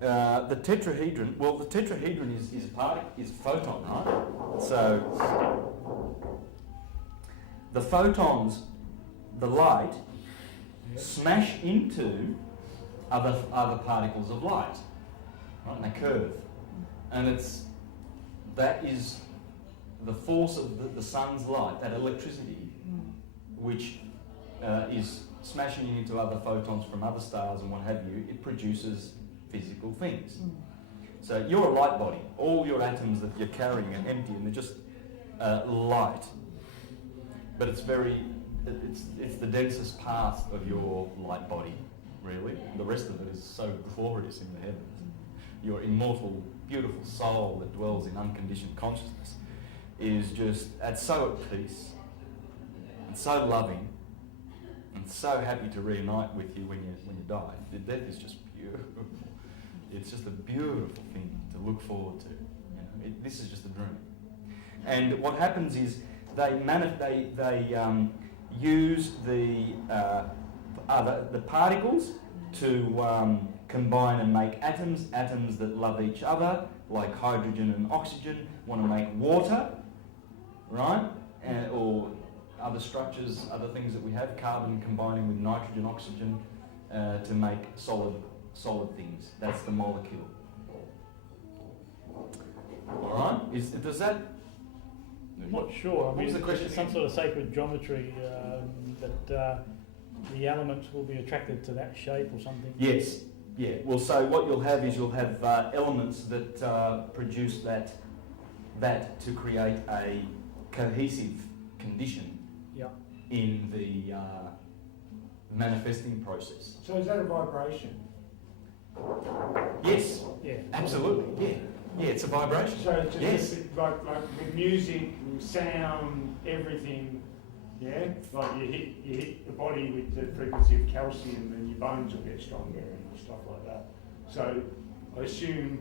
The tetrahedron. Well, the tetrahedron is photon, right? So the photons, the light, smash into other particles of light, right? And they curve, and that is the force of the sun's light, that electricity, which is smashing into other photons from other stars and what have you. It produces physical things. So you're a light body. All your atoms that you're carrying are empty and they're just light. But it's the densest part of your light body, really. The rest of it is so glorious in the heavens. Your immortal, beautiful soul that dwells in unconditioned consciousness is just so at peace and so loving and so happy to reunite with you when you die. The death is just beautiful. It's just a beautiful thing to look forward to. You know, this is just a dream. And what happens is they use the particles to combine and make atoms that love each other, like hydrogen and oxygen, want to make water, right? Or other structures, other things that we have, carbon combining with nitrogen, oxygen, to make solid things. That's the molecule. All right? Does that? I'm not sure. I mean, was the question? Some sort of sacred geometry that the elements will be attracted to that shape or something. Yes. Yeah. Well, so what you'll have elements that produce that to create a cohesive condition in the manifesting process. So is that a vibration? Yes. Yeah. Absolutely. Yeah. Yeah. It's a vibration. So it's just yes. like with music, sound, everything. Yeah. Like you hit the body with the frequency of calcium, and your bones will get stronger and stuff like that. So I assume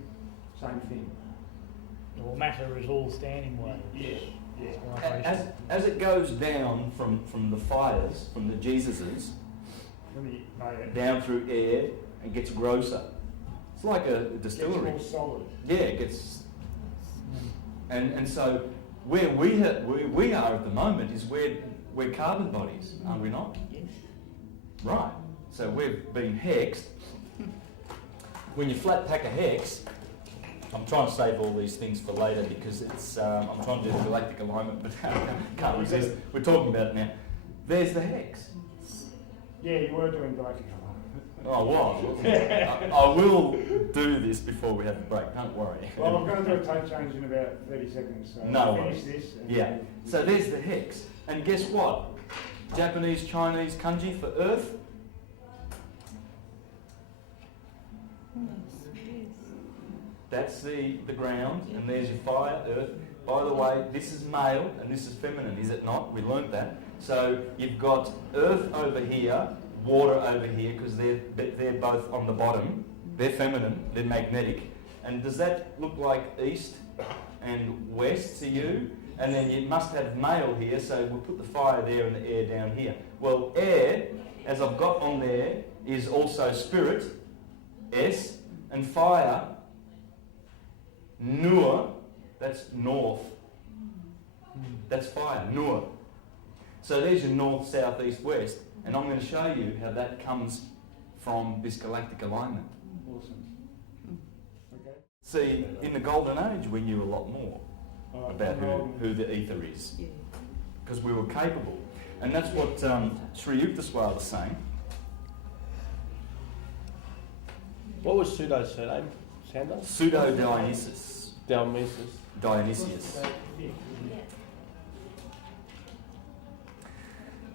same thing. Well, matter is all standing waves. Yeah. Yeah. As it goes down from the fires, from the Jesuses, down through air, it gets grosser. It's like a distillery. It gets more solid. Yeah, it gets. And so where we are at the moment is we're carbon bodies, are we not? Yes. Right. So we've been hexed. When you flat pack a hex, I'm trying to save all these things for later because it's I'm trying to do the galactic alignment, but can't resist. We're talking about it now. There's the hex. Yeah, you were doing galactic. Oh, well, I will do this before we have the break, don't worry. Well, I'm going to do a tape change in about 30 seconds, so No finish worries. this. Yeah, so there's the hex. And guess what? Japanese, Chinese kanji for earth. That's the ground, and there's your fire, earth. By the way, this is male and this is feminine, is it not? We learnt that. So you've got earth over here, water over here, because they're both on the bottom. They're feminine, they're magnetic. And does that look like east and west to you? And then you must have male here, so we'll put the fire there and the air down here. Well, air, as I've got on there, is also spirit, S, and fire, Nur, that's north. That's fire, Nur. So there's your north, south, east, west. And I'm going to show you how that comes from this galactic alignment. Awesome. Okay. See, in the golden age, we knew a lot more about who the ether is. Because we were capable. And that's what Sri Yukteswar was saying. What was Pseudo's surname? Santos? Pseudo-Dionysus. Dionysius.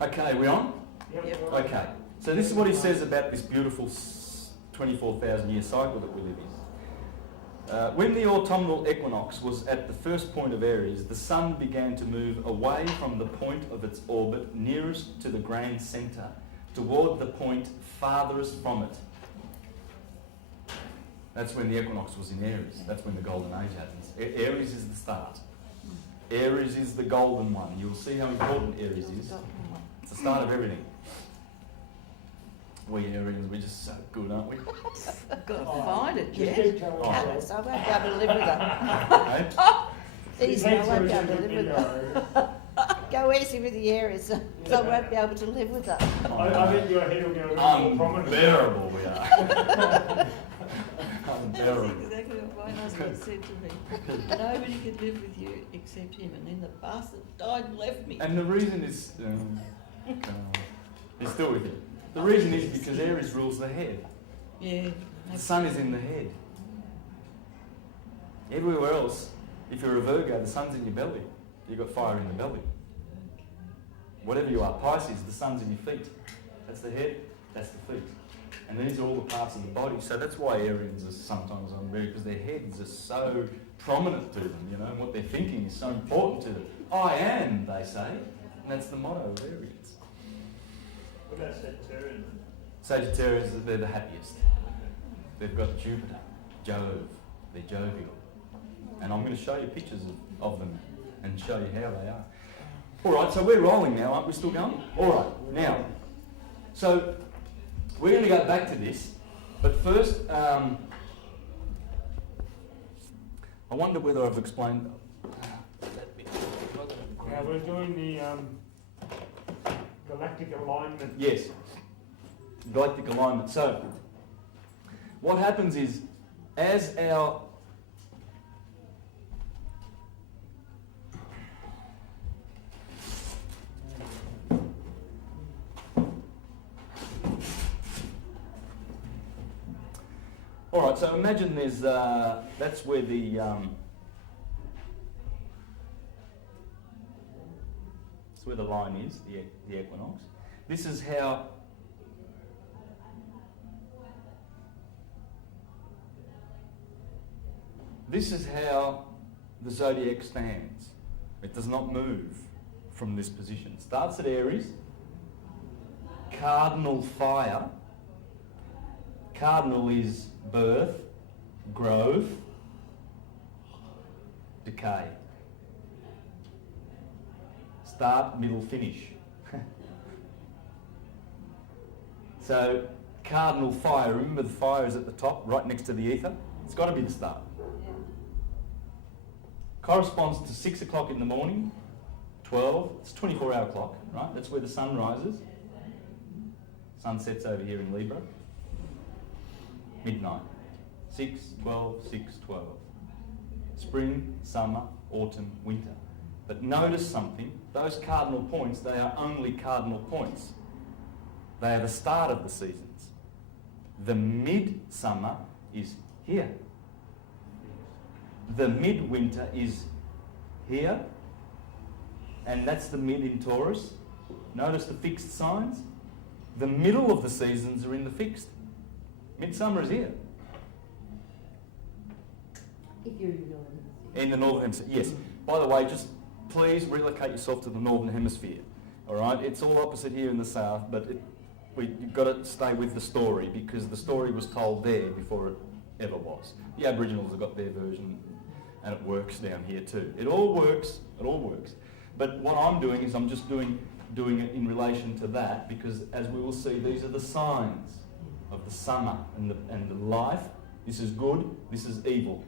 Okay, we on? Yep. Okay. So this is what he says about this beautiful 24,000 year cycle that we live in. When the autumnal equinox was at the first point of Aries, the sun began to move away from the point of its orbit nearest to the grand centre, toward the point farthest from it. That's when the equinox was in Aries. That's when the golden age happens. Aries is the start. Aries is the golden one. You'll see how important Aries is. It's the start of everything. We Arians, we're just so good, aren't we? I've got to find it, Just yeah. keep telling us. Alice, I won't be able to live with her. Hey? Easy, I won't be able to live with her. Go easy with the areas, so I won't be able to live with her. I think your head will go a bit more prominent. Unbearable we are. Unbearable. That's exactly what my husband said to me. Nobody could live with you except him, and then the bastard died and left me. And the reason is, he's still with you. The reason is because Aries rules the head. Yeah. The sun is in the head. Everywhere else, if you're a Virgo, the sun's in your belly. You've got fire in the belly. Whatever you are, Pisces, the sun's in your feet. That's the head, that's the feet. And these are all the parts of the body. So that's why Arians are sometimes unreal, because their heads are so prominent to them, you know, and what they're thinking is so important to them. I am, they say. And that's the motto of Arians. What about Sagittarius? Sagittarius, they're the happiest. They've got Jupiter, Jove, they're jovial. And I'm going to show you pictures of them and show you how they are. All right, so we're rolling now, aren't we? Still going? All right, now, so we're going to go back to this, but first, I wonder whether I've explained that bit. Now we're doing the galactic alignment. Yes, galactic alignment. So, what happens is, as our all right, so imagine there's, that's where the, that's where the line is, the equinox. This is how, the zodiac stands. It does not move from this position. It starts at Aries, cardinal fire. Cardinal is birth, growth, decay. Start, middle, finish. So, cardinal fire, remember the fire is at the top, right next to the ether? It's got to be the start. Corresponds to 6 o'clock in the morning, 12, it's 24-hour clock, right? That's where the sun rises. Sun sets over here in Libra. Midnight. 6, 12, 6, 12. Spring, summer, autumn, winter. But notice something, those cardinal points, they are only cardinal points. They are the start of the seasons. The midsummer is here. The midwinter is here. And that's the mid in Taurus. Notice the fixed signs. The middle of the seasons are in the fixed. Midsummer is here. If you're in the northern hemisphere. In the northern hemisphere, yes. By the way, just please relocate yourself to the northern hemisphere. All right, it's all opposite here in the south, but you've got to stay with the story because the story was told there before it ever was. The Aboriginals have got their version, and it works down here too. It all works. It all works. But what I'm doing is I'm just doing it in relation to that because, as we will see, these are the signs of the summer and the life. This is good, this is evil.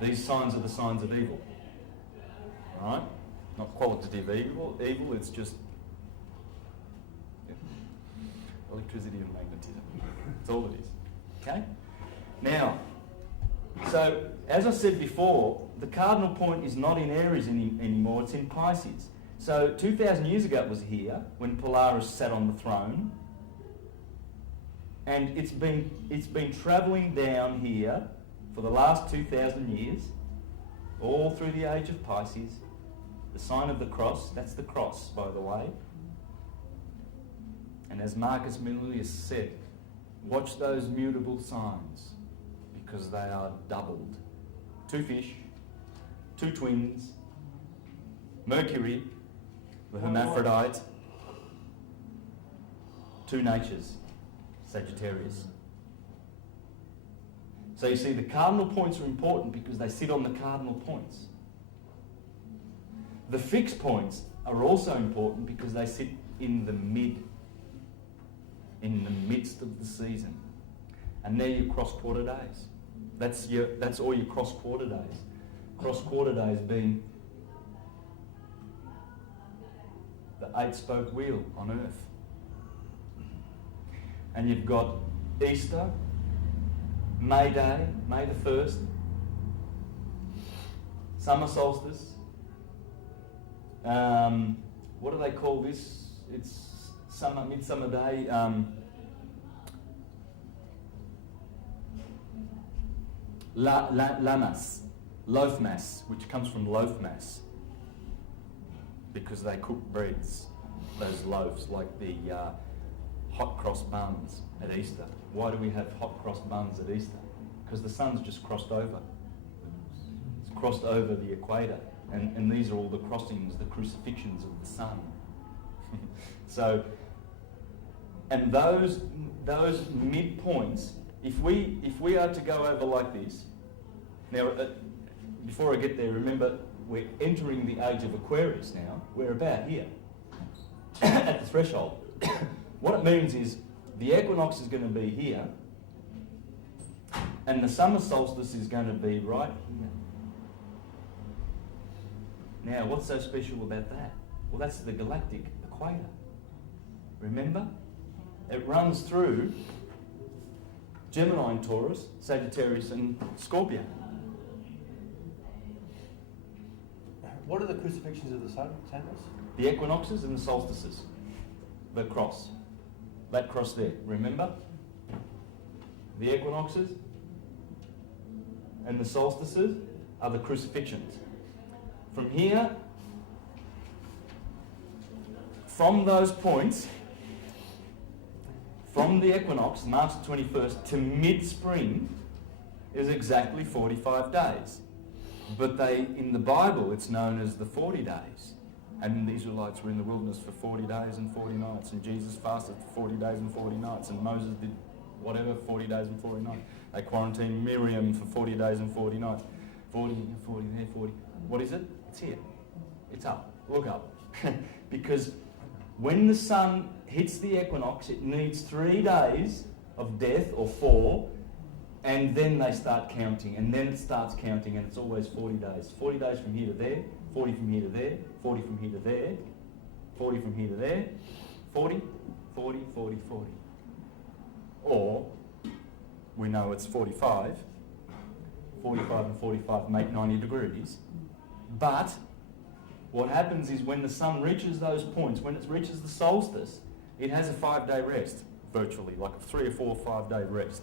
These signs are the signs of evil. Alright? Not qualitative evil, it's just electricity and magnetism. That's all it is. Okay? Now, so as I said before, the cardinal point is not in Aries anymore, it's in Pisces. So 2,000 years ago it was here, when Polaris sat on the throne. And it's been travelling down here for the last 2,000 years, all through the age of Pisces. The sign of the cross, that's the cross, by the way. And as Marcus Aurelius said, watch those mutable signs, because they are doubled. 2 fish, 2 twins, Mercury, the hermaphrodite, 2 natures, Sagittarius. So you see, the cardinal points are important because they sit on the cardinal points. The fixed points are also important because they sit in the midst of the season. And they're your cross-quarter days. That's all your cross-quarter days. Cross-quarter days being the 8-spoke wheel on Earth. And you've got Easter, May Day, May the 1st, summer solstice. What do they call this? It's midsummer day. Lamas, loaf mass, which comes from loaf mass, because they cook breads, those loaves, like the hot cross buns at Easter. Why do we have hot cross buns at Easter? Because the sun's just crossed over. It's crossed over the equator. And these are all the crossings, the crucifixions of the sun. So, and those midpoints, if we are to go over like this, now before I get there, remember we're entering the age of Aquarius now. We're about here, at the threshold. What it means is the equinox is going to be here, and the summer solstice is going to be right here. Now, what's so special about that? Well, that's the galactic equator. Remember? It runs through Gemini and Taurus, Sagittarius and Scorpio. What are the crucifixions of the sun, Santos? The equinoxes and the solstices. The cross. That cross there, remember? The equinoxes and the solstices are the crucifixions. From here, from those points, from the equinox, March 21st, to mid-spring is exactly 45 days. But in the Bible, it's known as the 40 days. And the Israelites were in the wilderness for 40 days and 40 nights. And Jesus fasted for 40 days and 40 nights. And Moses did whatever, 40 days and 40 nights. They quarantined Miriam for 40 days and 40 nights. 40 there, 40. What is it? It's here. It's up. Look up. Because when the sun hits the equinox, it needs 3 days of death, or 4, and then they start counting, and then it starts counting, and it's always 40 days. 40 days from here to there, 40 from here to there, 40 from here to there, 40 from here to there, 40, 40, 40, 40. Or, we know it's 45. 45 and 45 make 90 degrees. But what happens is when the sun reaches those points, when it reaches the solstice, it has a 5-day rest, virtually, like a 3 or 4 or 5-day rest.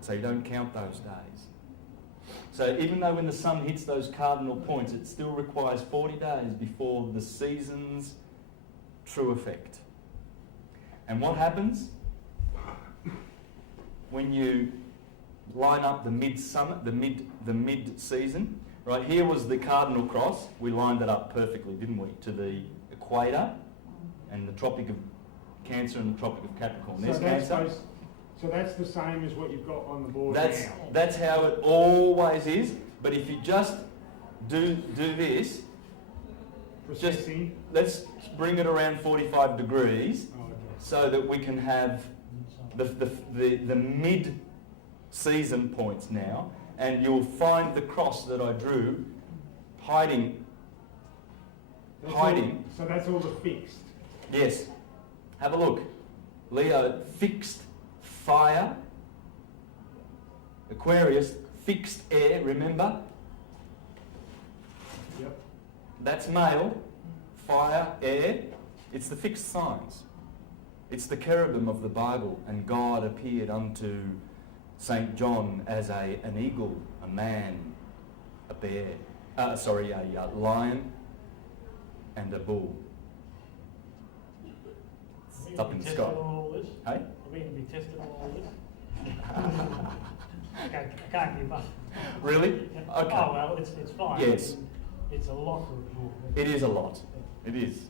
So you don't count those days. So even though when the sun hits those cardinal points, it still requires 40 days before the season's true effect. And what happens when you line up the midsummer, the mid-season? Right, here was the cardinal cross. We lined it up perfectly, didn't we, to the equator and the Tropic of Cancer and the Tropic of Capricorn. There's Cancer. So that's the same as what you've got on the board now. That's how it always is. But if you just do this, let's bring it around 45 degrees, so that we can have the mid-season points now. And you'll find the cross that I drew hiding. So that's all the fixed? Yes. Have a look. Leo, fixed fire. Aquarius, fixed air, remember? Yep. That's male. fire, air, it's the fixed signs. It's the cherubim of the Bible, and God appeared unto St. John as an eagle, a man, a bear, a lion and a bull. It's up in the sky. Hey? Are we going to be tested on all this? I can't give up. Really? Yeah. Okay. Oh well, it's fine. Yes. It's a lot to absorb. It is a lot. It is,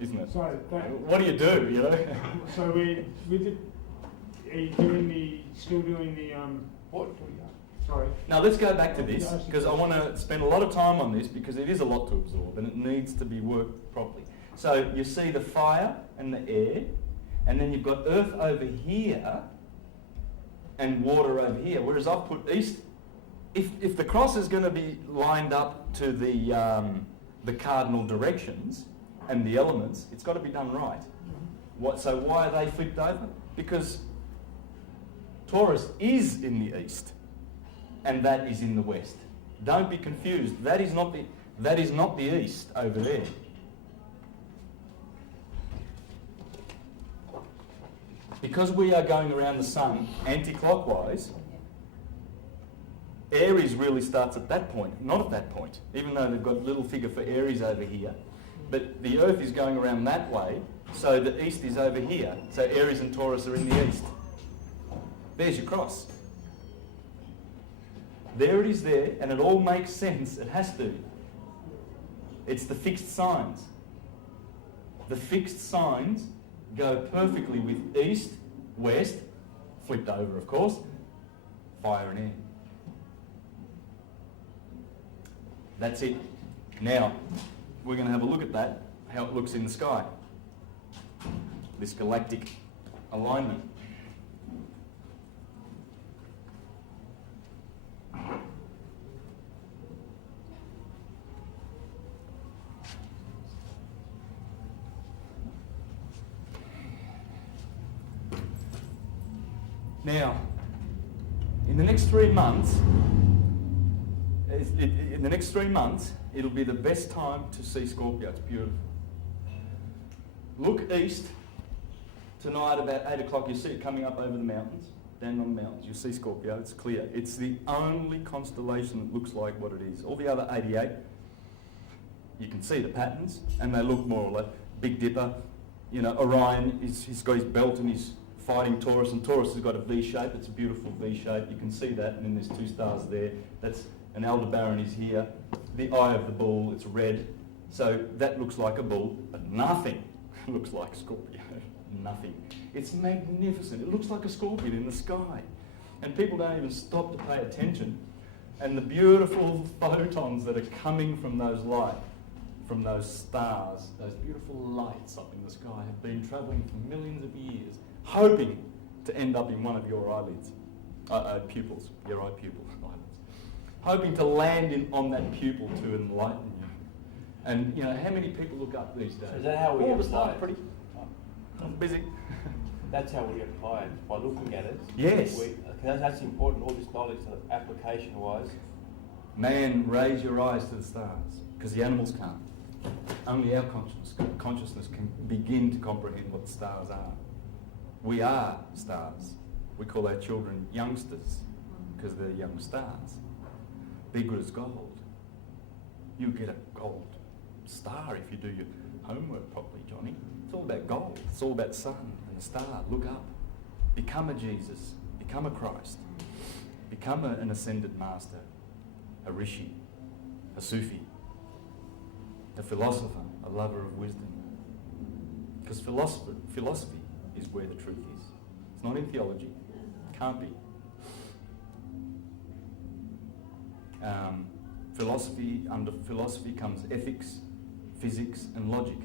isn't it? So What do you do, you know? So we with the, are you doing the still doing the what do we sorry. Now let's go back to this, because I want to spend a lot of time on this, because it is a lot to absorb and it needs to be worked properly. So you see the fire and the air, and then you've got earth over here and water over here, whereas I've put east. If the cross is going to be lined up to the cardinal directions and the elements, it's got to be done right. So why are they flipped over? Because Taurus is in the east and that is in the west. Don't be confused. That is not the east over there. Because we are going around the sun anti-clockwise, Aries really starts at that point, not at that point, even though they've got a little figure for Aries over here. But the Earth is going around that way, so the east is over here. So Aries and Taurus are in the east. There's your cross. There it is there, and it all makes sense. It has to. It's the fixed signs. The fixed signs go perfectly with east, west, flipped over of course, fire and air. That's it. Now, we're going to have a look at that, how it looks in the sky. This galactic alignment. Now, in the next 3 months, it'll be the best time to see Scorpio. It's beautiful. Look east tonight about 8 o'clock. You see it coming up over the mountains, down on the mountains. You see Scorpio. It's clear. It's the only constellation that looks like what it is. All the other 88, you can see the patterns, and they look more or less. Big Dipper, you know, Orion, he's got his belt and he's fighting Taurus, and Taurus has got a V shape. It's a beautiful V shape. You can see that, and then there's 2 stars there. That's an Aldebaran is here. The eye of the bull, it's red. So that looks like a bull, but nothing looks like Scorpio. Nothing. It's magnificent. It looks like a scorpion in the sky. And people don't even stop to pay attention. And the beautiful photons that are coming from those light, from those stars, those beautiful lights up in the sky have been travelling for millions of years, hoping to end up in one of your eyelids, pupils, your eye pupils, eyelids. Hoping to land on that pupil to enlighten you. And you know, how many people look up these days? So is that how we All the apply stuff it? pretty. I'm busy. That's how we apply it, by looking at it. Yes. That's important, all this knowledge, application-wise. Man, raise your eyes to the stars, because the animals can't. Only our consciousness can begin to comprehend what the stars are. We are stars. We call our children youngsters, because they're young stars. Be good as gold. You get a gold star if you do your homework properly, Johnny. It's all about gold. It's all about sun and the star. Look up. Become a Jesus. Become a Christ. Become an ascended master, a rishi, a Sufi, a philosopher, a lover of wisdom. Because philosophy is where the truth is. It's not in theology. It can't be. Under philosophy comes ethics, physics and logic.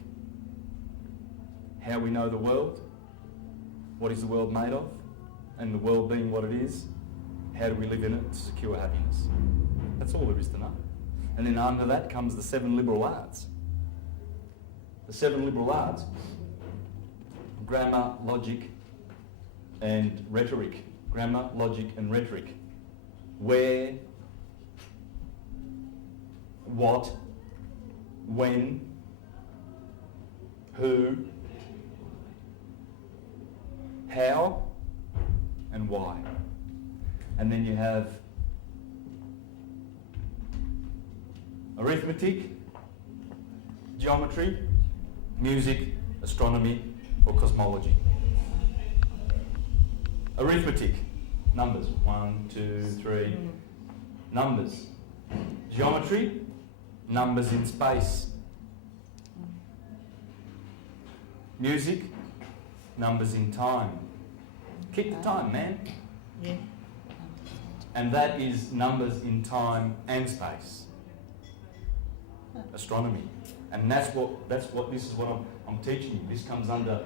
How we know the world, what is the world made of, and the world being what it is, how do we live in it to secure happiness. That's all there is to know. And then under that comes the 7 liberal arts. The 7 liberal arts, grammar, logic and rhetoric. Grammar, logic and rhetoric. Where, what, when, who, how, and why. And then you have arithmetic, geometry, music, astronomy, or cosmology. Arithmetic, numbers, 1, 2, 3, numbers. Geometry, numbers in space. Music, numbers in time. Keep the time, man. Yeah. And that is numbers in time and space. Astronomy. And this is what I'm teaching you. This comes under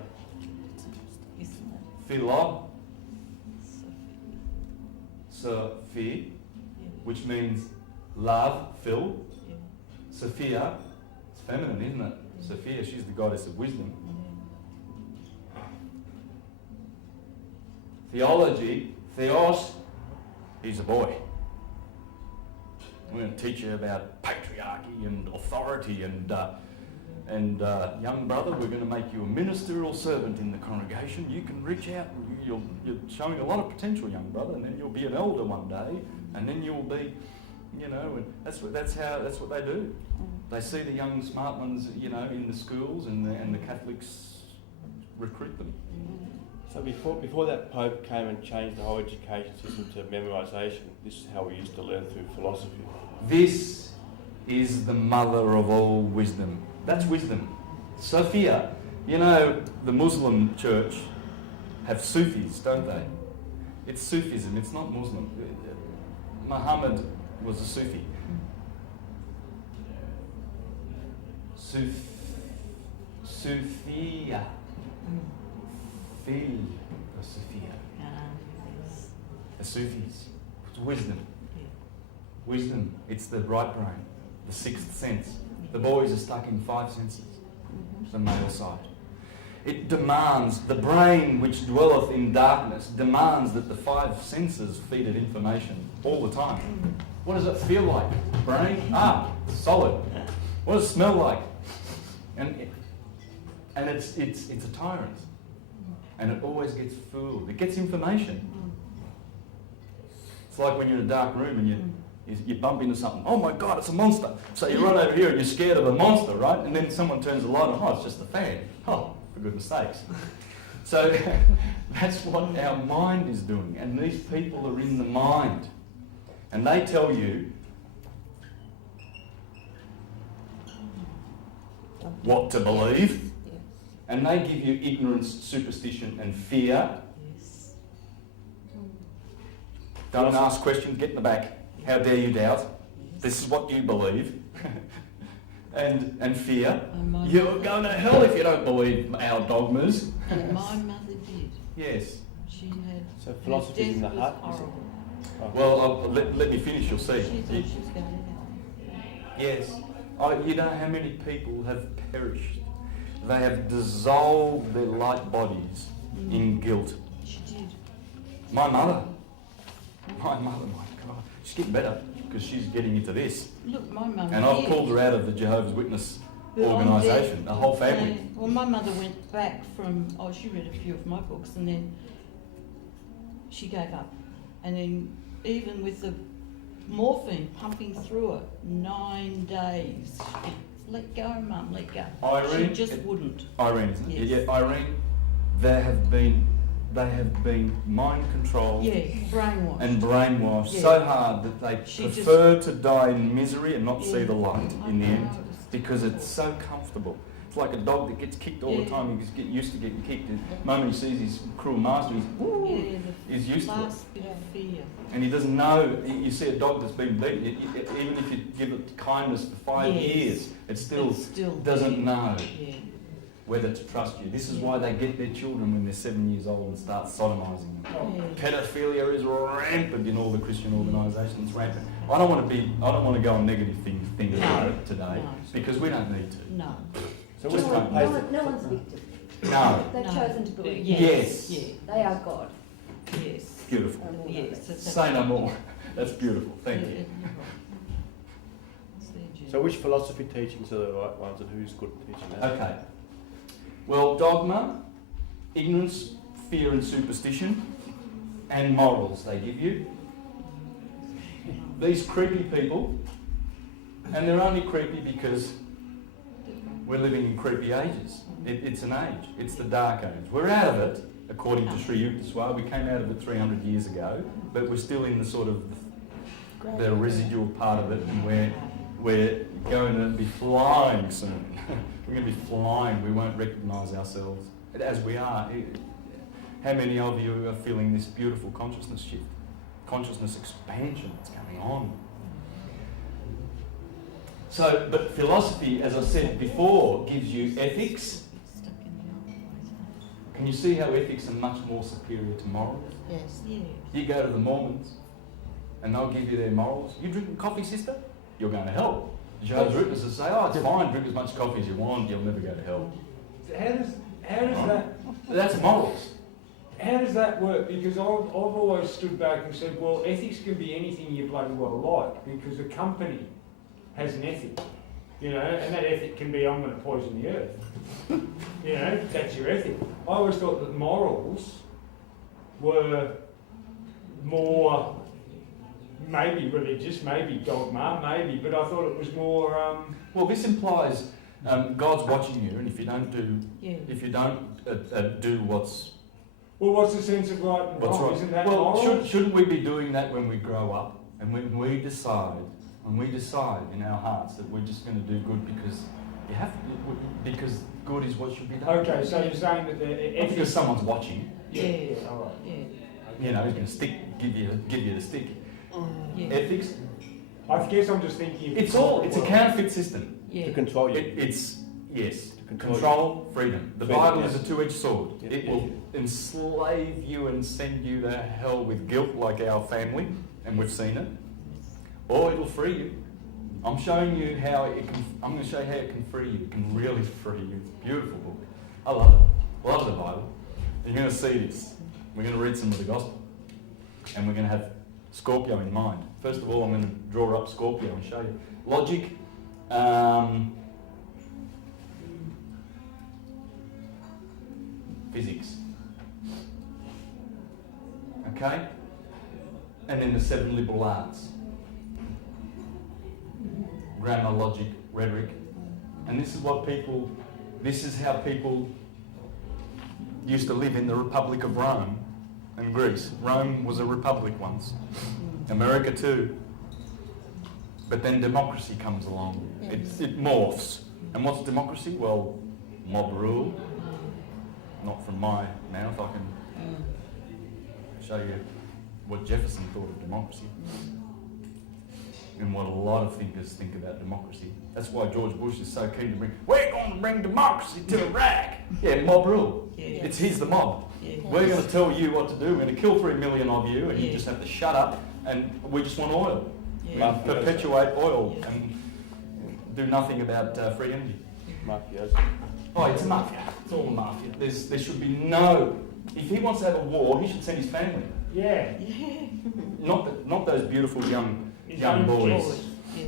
philosophy, which means love, Phil. Yeah. Sophia, it's feminine, isn't it? Yeah. Sophia, she's the goddess of wisdom. Theology, Theos, he's a boy. We're going to teach you about patriarchy and authority and young brother, we're going to make you a ministerial servant in the congregation. You can reach out. You're showing a lot of potential, young brother, and then you'll be an elder one day, and then you'll be, and that's what they do. They see the young smart ones, in the schools, and the Catholics recruit them. So before that Pope came and changed the whole education system to memorisation, this is how we used to learn through philosophy. This is the mother of all wisdom. That's wisdom. Sophia. The Muslim church have Sufis, don't they? It's Sufism, it's not Muslim. Muhammad was a Sufi. Sophia. Sophia. The Sufis. It's wisdom. Wisdom. It's the right brain, the sixth sense. The boys are stuck in five senses. It's the male side. It demands, the brain which dwelleth in darkness demands that the five senses feed it information all the time. What does it feel like? Brain? Solid. What does it smell like? And it's a tyrant. And it always gets fooled. It gets information. It's like when you're in a dark room and you bump into something. Oh my God, it's a monster. So you run over here and you're scared of a monster, right? And then someone turns the light on. Oh, it's just a fan. Oh, for goodness sakes. So that's what our mind is doing. And these people are in the mind. And they tell you what to believe. And they give you ignorance, superstition and fear. Yes. Don't ask questions, get in the back. How dare you doubt? Yes. This is what you believe. and fear. And You're going to hell if you don't believe our dogmas. And my mother did. Yes. She had. So philosophy her in the death heart, was is it? horrible. Well, let me finish, you'll see. She thought she was going to hell. Yes. You know how many people have perished? They have dissolved their light bodies in guilt. She did. My mother, my God, she's getting better because she's getting into this. Look, my mother. And I've pulled her out of the Jehovah's Witness organisation, the whole family. Well, my mother went back from, she read a few of my books and then she gave up. And then even with the morphine pumping through her, 9 days. Let go, Mum, let go. Irene, she just wouldn't. Irene, isn't it? Yes. Yeah, Irene, they have been mind controlled Brainwashed. and brainwashed Yeah. so hard that they prefer to die in misery and not see the light in the end because it's so comfortable. It's like a dog that gets kicked all the time. He just get used to getting kicked. The moment he sees his cruel master, he's used to it. Last bit of fear. And he doesn't know. You see a dog that's been beaten, even if you give it kindness for 5 years, it still doesn't know whether to trust you. This is why they get their children when they're 7 years old and start sodomising them. Pedophilia is rampant in all the Christian organisations. Rampant. I don't want to go on negative things about it today because we don't need to. No. So Just which don't. No one's victim. No. They've chosen to believe. Yes. Yeah. They are God. Yes. Beautiful. And all Yes. that. Say no more. That's beautiful. Thank you. So which philosophy teachings are the right ones and who's good at teaching that? Okay. Well, dogma, ignorance, fear and superstition, and morals they give you. These creepy people, and they're only creepy because we're living in creepy ages. It's an age. It's the dark age. We're out of it, according to Sri Yukteswar. We came out of it 300 years ago, but we're still in the sort of the residual part of it, and we're going to be flying soon. We're going to be flying. We won't recognise ourselves as we are. How many of you are feeling this beautiful consciousness shift? Consciousness expansion that's going on. So, but philosophy, as I said before, gives you ethics. Can you see how ethics are much more superior to morals? Yes. Yeah. You go to the Mormons and they'll give you their morals. You drinking coffee, sister? You're going to hell. Jehovah's Witnesses say, oh, it's fine, drink as much coffee as you want, you'll never go to hell. How does that... That's morals. How does that work? Because I've always stood back and said, well, ethics can be anything you bloody well like, because a company has an ethic, you know, and that ethic can be, I'm going to poison the earth. You know, that's your ethic. I always thought that morals were more, maybe religious, maybe dogma, maybe, but I thought it was more... Well, this implies God's watching you, and if you don't do what's... Well, what's the sense of right and wrong? Right. Isn't that well, moral? shouldn't we be doing that when we grow up, and when we decide in our hearts that we're just going to do good because you have to, because good is what should be done. Okay, so you're saying that the Not ethics... because someone's watching. Yeah. All right. Yeah. You know, he's going to give you the stick. Yeah. Ethics. I guess I'm just thinking... It's a counterfeit system. Yeah. To control you. Yes. Control Control, freedom. The Freedom, Bible yes. is a two-edged sword. Yeah. It will enslave you and send you to hell with guilt like our family, and we've seen it. Or it'll free you. I'm showing you how it can, I'm going to show you how it can free you. It can really free you. It's a beautiful book. I love it. Love the Bible. You're going to see this. We're going to read some of the Gospel. And we're going to have Scorpio in mind. First of all, I'm going to draw up Scorpio and show you. Logic. Physics. Okay? And then the 7 liberal arts. Grammar, logic, rhetoric. And this is how people used to live in the Republic of Rome and Greece. Rome was a republic once. America too. But then democracy comes along. It morphs. And what's democracy? Well, mob rule. Not from my mouth. I can show you what Jefferson thought of democracy. And what a lot of thinkers think about democracy. That's why George Bush is so keen to we're going to bring democracy to Iraq. Yeah, mob rule. Yeah. He's the mob. Yeah. We're going to tell you what to do. We're going to kill 3 million of you, and you just have to shut up, and we just want oil. Yeah. We perpetuate oil and do nothing about free energy. Mafioso. Oh, it's mafia. It's all mafia. There should be no... If he wants to have a war, he should send his family. Yeah. Not those beautiful young boys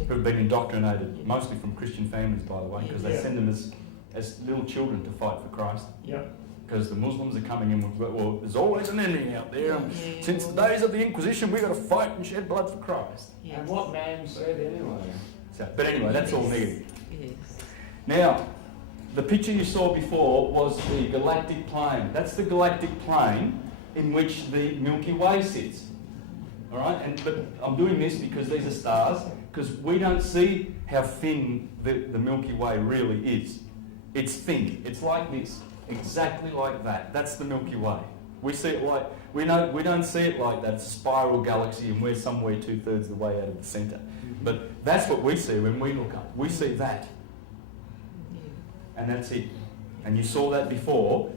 who've been indoctrinated, mostly from Christian families, by the way, because they send them as little children to fight for Christ. Yeah. Because the Muslims are coming in with, well, there's always an enemy out there. And since the days of the Inquisition, we've got to fight and shed blood for Christ. Yes. And what man said anyway? But anyway, that's all negative. Yes. Now, the picture you saw before was the galactic plane. That's the galactic plane in which the Milky Way sits. All right, but I'm doing this because these are stars, because we don't see how thin the Milky Way really is. It's thin. It's like this, exactly like that. That's the Milky Way. We see it like we don't see it like that. It's a spiral galaxy, and we're somewhere 2/3 of the way out of the centre. But that's what we see when we look up. We see that, and that's it. And you saw that before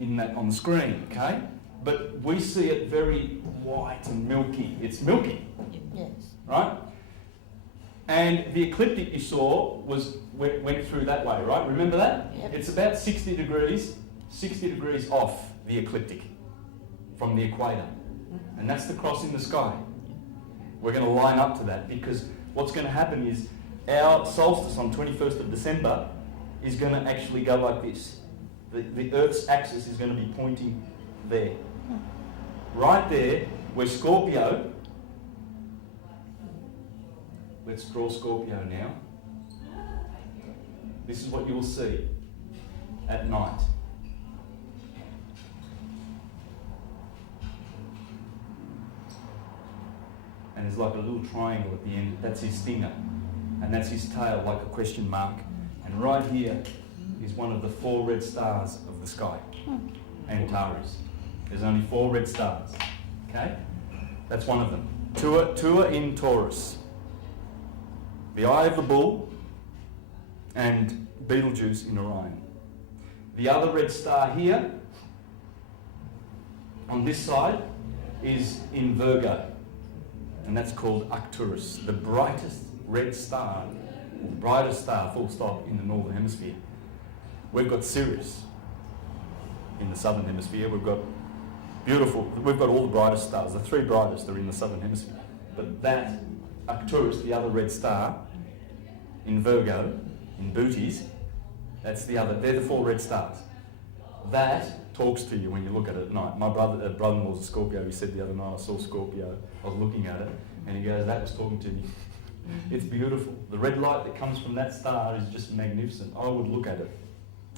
on the screen, okay? But we see it very white and milky. It's milky, Yes. right? And the ecliptic you saw went through that way, right? Remember that? Yep. It's about 60 degrees off the ecliptic from the equator. And that's the cross in the sky. We're going to line up to that, because what's going to happen is our solstice on 21st of December is going to actually go like this. The Earth's axis is going to be pointing there. Right there, where Scorpio, let's draw Scorpio now. This is what you will see at night. And there's like a little triangle at the end. That's his stinger. And that's his tail, like a question mark. And right here is one of the 4 red stars of the sky. Antares. There's only 4 red stars. Okay? That's one of them. Tua in Taurus. The Eye of the Bull and Betelgeuse in Orion. The other red star here, on this side, is in Virgo. And that's called Arcturus, the brightest red star, or the brightest star, full stop, in the northern hemisphere. We've got Sirius in the southern hemisphere. We've got all the brightest stars. The 3 brightest are in the southern hemisphere. But that, Arcturus, the other red star, in Virgo, in Bootes, that's the other, they're the 4 red stars. That talks to you when you look at it at night. My brother-in-law's a Scorpio. He said the other night, I saw Scorpio. I was looking at it, and he goes, that was talking to me. It's beautiful. The red light that comes from that star is just magnificent. I would look at it,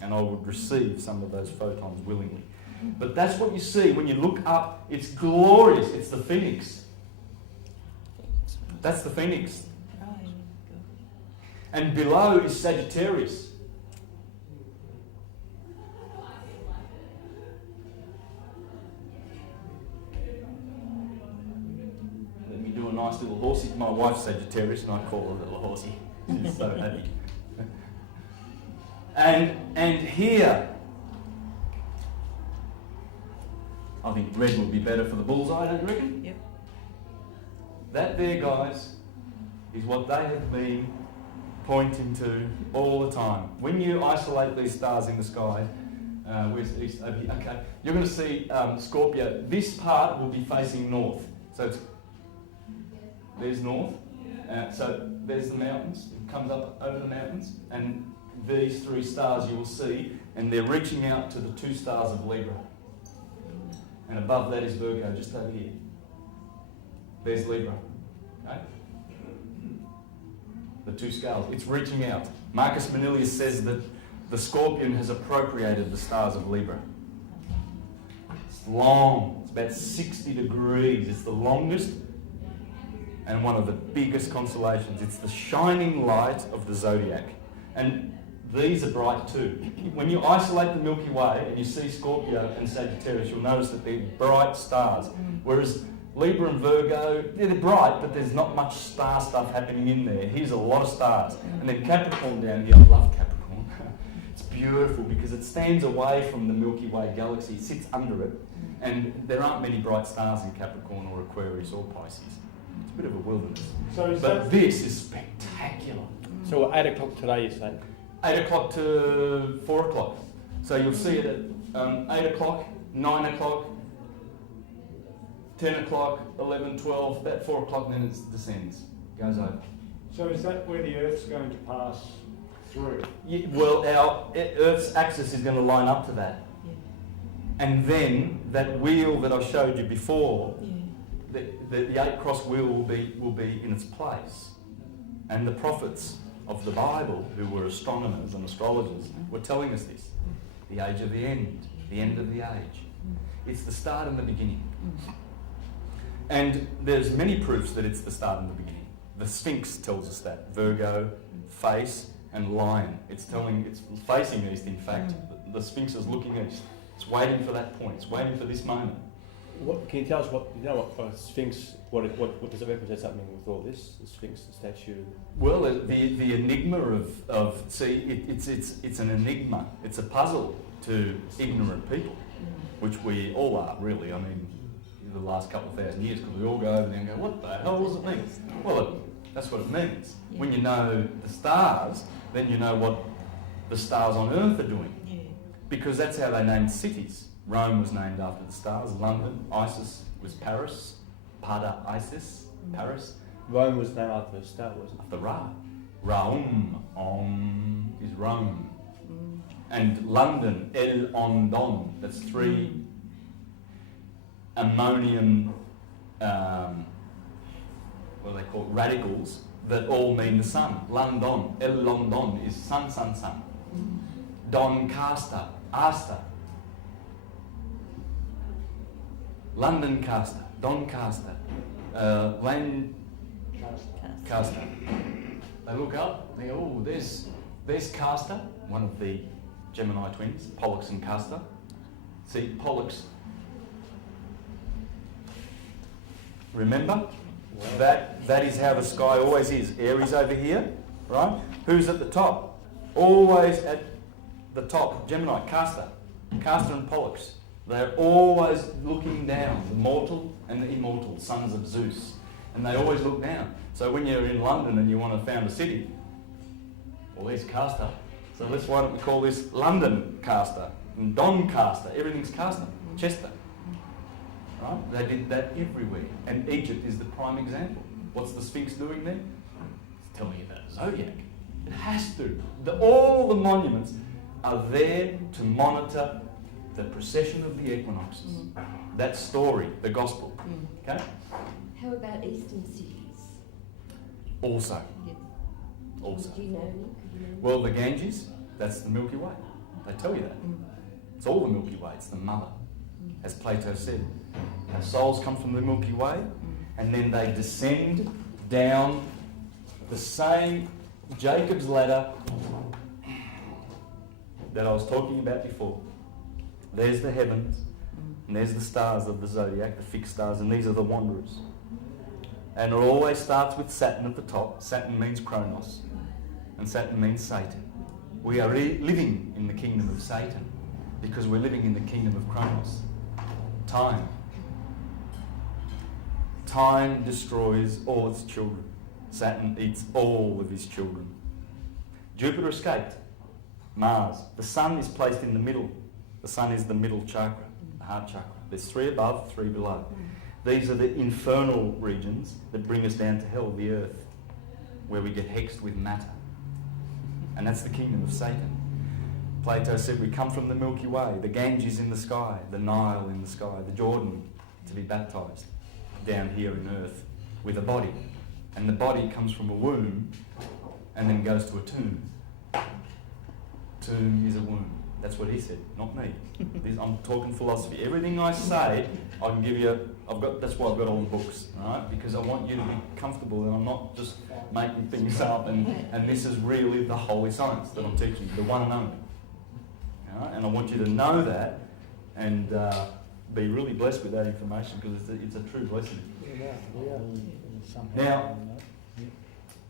and I would receive some of those photons willingly. But that's what you see when you look up. It's glorious. It's the Phoenix. That's the Phoenix. And below is Sagittarius. Let me do a nice little horsey. My wife's Sagittarius and I call her a little horsey. She's so happy. And here, I think red would be better for the bullseye, don't you reckon? Yep. That there, guys, is what they have been pointing to all the time. When you isolate these stars in the sky, where's the east over here? Okay, you're going to see Scorpio. This part will be facing north. So there's north. So there's the mountains. It comes up over the mountains, and these 3 stars you will see, and they're reaching out to the 2 stars of Libra. And above that is Virgo, just over here. There's Libra. Okay? The 2 scales. It's reaching out. Marcus Manilius says that the Scorpion has appropriated the stars of Libra. It's long. It's about 60 degrees. It's the longest and one of the biggest constellations. It's the shining light of the zodiac. And these are bright too. When you isolate the Milky Way and you see Scorpio and Sagittarius, you'll notice that they're bright stars. Whereas Libra and Virgo, they're bright, but there's not much star stuff happening in there. Here's a lot of stars. And then Capricorn down here, I love Capricorn. It's beautiful because it stands away from the Milky Way galaxy, it sits under it, and there aren't many bright stars in Capricorn or Aquarius or Pisces. It's a bit of a wilderness. But this is spectacular. So 8 o'clock today, you're saying? 8 o'clock to 4 o'clock. So you'll see it at 8 o'clock, 9 o'clock, 10 o'clock, 11, 12, about 4 o'clock, and then it descends, goes over. So is that where the Earth's going to pass through? Yeah, well, our Earth's axis is going to line up to that. Yeah. And then that wheel that I showed you before, Yeah. the 8-cross wheel will be in its place. And the prophets of the Bible, who were astronomers and astrologers, were telling us this. The age of the end of the age. It's the start and the beginning. And there's many proofs that it's the start and the beginning. The Sphinx tells us that. Virgo, face, and lion. It's facing east, in fact. The Sphinx is looking east. It's waiting for that point. It's waiting for this moment. Can you tell us what Sphinx, what does it represent something with all this? The Sphinx, the statue? Well, the enigma it's an enigma. It's a puzzle to ignorant people, which we all are, really. I mean, the last couple of thousand years, because we all go over there and go, what the hell does it mean? Well, that's what it means. Yeah. When you know the stars, then you know what the stars on Earth are doing. Yeah. Because that's how they named cities. Rome was named after the stars. London, Isis was Paris. Pada, Isis, Paris. Rome was named after a star, wasn't it? After Ra. Raum, is Rome. And London, el-on-don, that's three ammonium, what do they call it, radicals that all mean the sun. London, el-London is sun, sun, sun. Doncaster, Asta. Londoncaster, Doncaster, Lancaster. They look up, they go, oh, there's Castor, one of the Gemini twins, Pollux and Castor. See, Pollux. Remember? That is how the sky always is. Aries over here, right? Who's at the top? Always at the top. Gemini, Castor. Castor and Pollux. They're always looking down, the mortal and the immortal, sons of Zeus. And they always look down. So when you're in London and you want to found a city, well, there's Castor. So why don't we call this London Castor and Doncaster? Everything's Castor, Chester. Right? They did that everywhere. And Egypt is the prime example. What's the Sphinx doing there? It's telling you about zodiac. It has to. All the monuments are there to monitor the precession of the equinoxes. That story, the gospel. Okay? How about eastern cities? Also. Also. Do you know any? Well, the Ganges, that's the Milky Way. They tell you that. It's all the Milky Way. It's the mother. As Plato said, our souls come from the Milky Way, and then they descend down the same Jacob's ladder that I was talking about before. There's the heavens, and there's the stars of the zodiac, the fixed stars, and these are the wanderers. And it always starts with Saturn at the top. Saturn means Kronos, and Saturn means Satan. We are living in the kingdom of Satan because we're living in the kingdom of Kronos. Time. Time destroys all its children. Saturn eats all of his children. Jupiter escaped. Mars. The sun is placed in the middle. The sun is the middle chakra, the heart chakra. There's 3 above, 3 below. These are the infernal regions that bring us down to hell, the earth, where we get hexed with matter. And that's the kingdom of Satan. Plato said we come from the Milky Way, the Ganges in the sky, the Nile in the sky, the Jordan to be baptised down here in earth with a body. And the body comes from a womb and then goes to a tomb. Tomb is a womb. That's what he said, not me. I'm talking philosophy. Everything I say, I can give you. That's why I've got all the books, right? Because I want you to be comfortable that I'm not just making things up. And this is really the holy science that I'm teaching, the one and only. Right? And I want you to know that and be really blessed with that information because it's a true blessing. Now,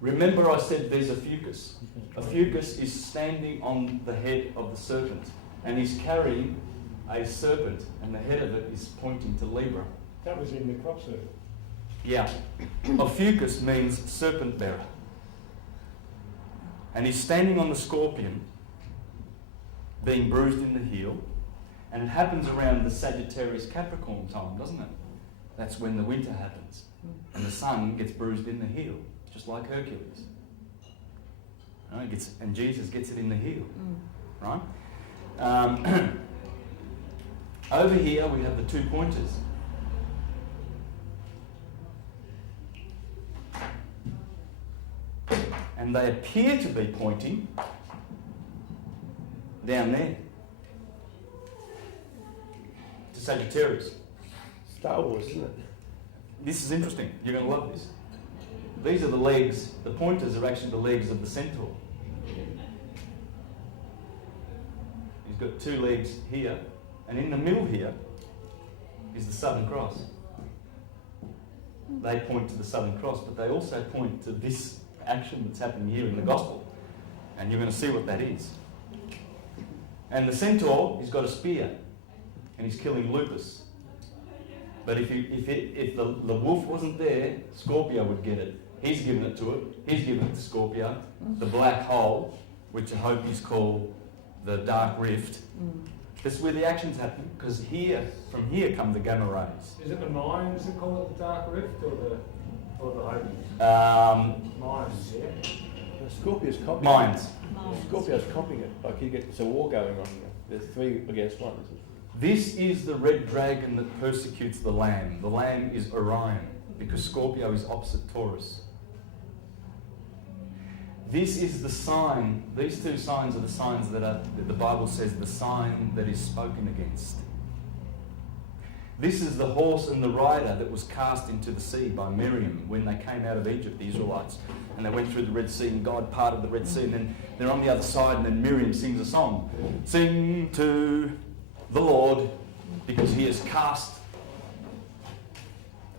remember I said there's a fucus. A fucus is standing on the head of the serpent and he's carrying a serpent and the head of it is pointing to Libra. That was in the crop circle. Yeah. A fucus means serpent bearer. And he's standing on the scorpion being bruised in the heel, and it happens around the Sagittarius Capricorn time, doesn't it? That's when the winter happens and the sun gets bruised in the heel, just like Hercules. And Jesus gets it in the heel, right? Over here we have the 2 pointers. And they appear to be pointing down there to Sagittarius. Star Wars, isn't it? This is interesting. You're going to love this. These are the legs. The pointers are actually the legs of the centaur. He's got 2 legs here, and in the middle here is the Southern Cross. They point to the Southern Cross, but they also point to this action that's happening here in the Gospel. And you're going to see what that is. And the centaur, he's got a spear, and he's killing Lupus. But if the wolf wasn't there, Scorpio would get it. He's given it to it. He's given it to Scorpio. The black hole, which I hope is called the dark rift. This is where the action's happening, because from here come the gamma rays. Is it the Mayans that call it the dark rift or the Hopis? Mayans, yeah. Scorpio's copy. Mines. signs. Scorpio's copying it. Like it's a war going on. There's 3 against 1. This is the red dragon that persecutes the Lamb. The Lamb is Orion, because Scorpio is opposite Taurus. This is the sign, these 2 signs are the signs that the Bible says the sign that is spoken against. This is the horse and the rider that was cast into the sea by Miriam when they came out of Egypt, the Israelites. And they went through the Red Sea and God parted the Red Sea, and then they're on the other side, and then Miriam sings a song. Sing to the Lord, because he has cast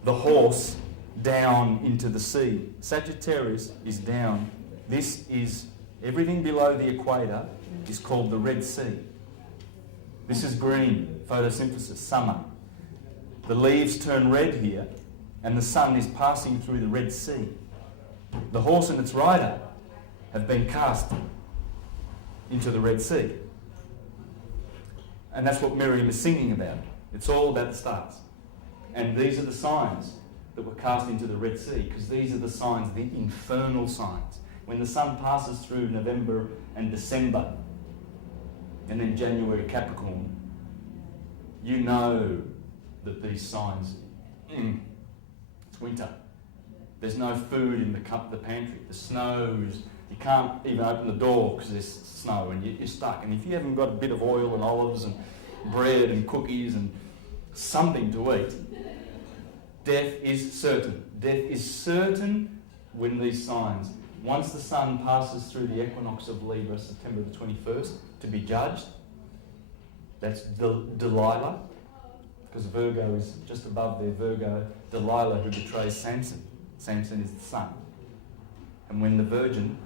the horse down into the sea. Sagittarius is down. This is everything below the equator is called the Red Sea. This is green, photosynthesis, summer. The leaves turn red here, and the sun is passing through the Red Sea. The horse and its rider have been cast into the Red Sea. And that's what Miriam is singing about. It's all about the stars. And these are the signs that were cast into the Red Sea, because these are the signs, the infernal signs. When the sun passes through November and December, and then January Capricorn, you know that these signs, it's winter. There's no food in the pantry. The snow is, you can't even open the door because there's snow and you're stuck. And if you haven't got a bit of oil and olives and bread and cookies and something to eat, death is certain. Death is certain when these signs, once the sun passes through the equinox of Libra, September the 21st, to be judged, that's Delilah, because Virgo is just above there, Virgo, Delilah who betrays Samson. Samson is the sun. And when the Virgin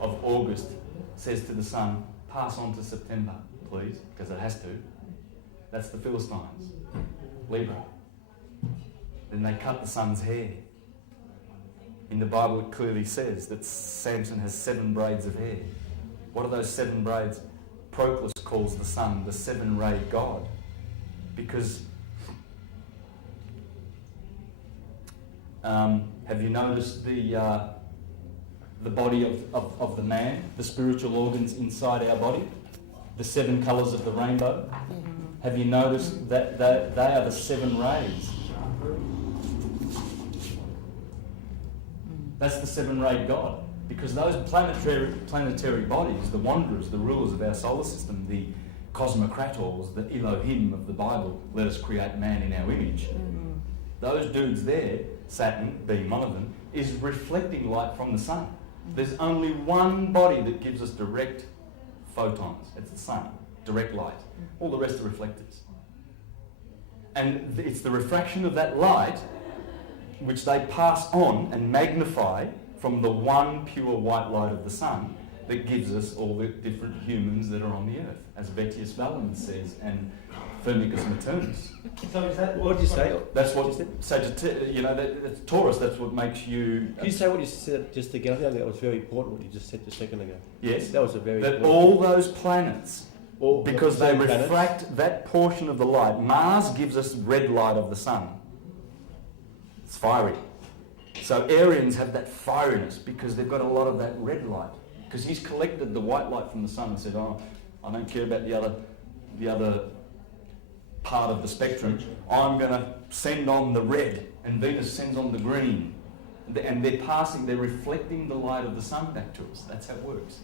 of August says to the sun, pass on to September, please, because it has to, that's the Philistines, Libra. Then they cut the sun's hair. In the Bible it clearly says that Samson has 7 braids of hair. What are those 7 braids? Proclus calls the sun the 7-rayed god, because have you noticed the body of the man, the spiritual organs inside our body, the 7 colours of the rainbow? Have you noticed that they are the 7 rays? That's the 7-rayed God, because those planetary bodies, the wanderers, the rulers of our solar system, the cosmocrators, the Elohim of the Bible, let us create man in our image. Those dudes there, Saturn being one of them, is reflecting light from the sun. There's only one body that gives us direct photons. It's the sun, direct light. All the rest are reflectors. And it's the refraction of that light which they pass on and magnify from the one pure white light of the sun that gives us all the different humans that are on the earth, as Vettius Valens says, and Firmicus Maternus. So is that What did you say? That's what Sagittarius, that's Taurus, that's what makes you... Can you say what you said just again? I think that was very important what you just said just a second ago. Yes. That was a very That important... all those planets, because they planets. refract that portion of the light. Mars gives us red light of the sun. It's fiery. So Aryans have that fieriness because they've got a lot of that red light. Because he's collected the white light from the sun and said, oh, I don't care about the other part of the spectrum. I'm going to send on the red, and Venus sends on the green. And they're reflecting the light of the sun back to us. That's how it works.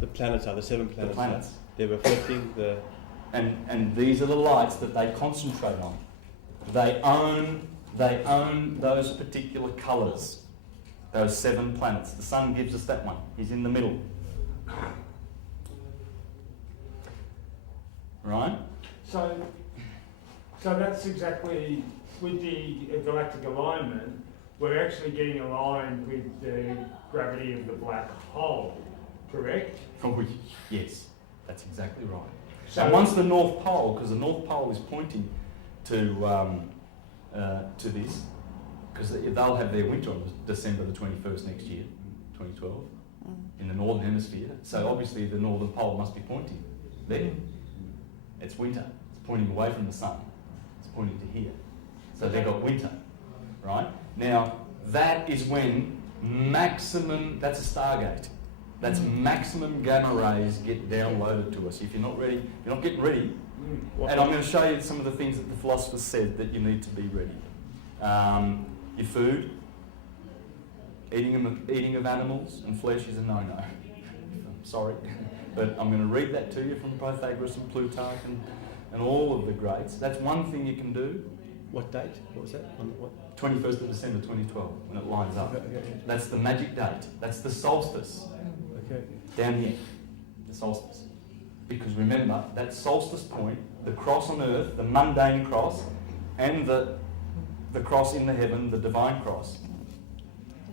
The planets are, the 7 planets. The planets. They're reflecting the... And these are the lights that they concentrate on. They own those particular colours, those 7 planets. The sun gives us that one. He's in the middle. Right? So that's exactly, with the galactic alignment, we're actually getting aligned with the gravity of the black hole, correct? Yes, that's exactly right. So and once the North Pole, because the North Pole is pointing to this, because they'll have their winter on December the 21st next year, 2012, in the Northern Hemisphere. So obviously the Northern Pole must be pointing there. It's winter. It's pointing away from the sun. It's pointing to here. So they've got winter, right? Now, that is when maximum, that's a stargate. That's maximum gamma rays get downloaded to us. If you're not ready, if you're not getting ready, and I'm going to show you some of the things that the philosophers said that you need to be ready. Your food, eating of animals and flesh is a no-no. I'm sorry, but I'm going to read that to you from Pythagoras and Plutarch and all of the greats. That's one thing you can do. What date? What was that? On what? 21st of December 2012, when it lines up. Okay. That's the magic date. That's the solstice. Okay. Down here, the solstice. Because remember, that solstice point, the cross on earth, the mundane cross, and the cross in the heaven, the divine cross.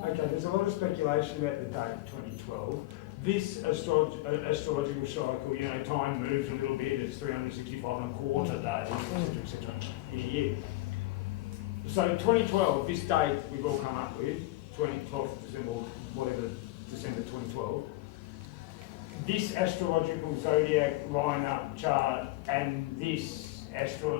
Okay, there's a lot of speculation about the date 2012. This astrological cycle, you know, time moves a little bit, it's 365 and a quarter days, etc., in a year. So 2012, this date we've all come up with, 12th of December, whatever, December 2012, this astrological zodiac line-up chart and this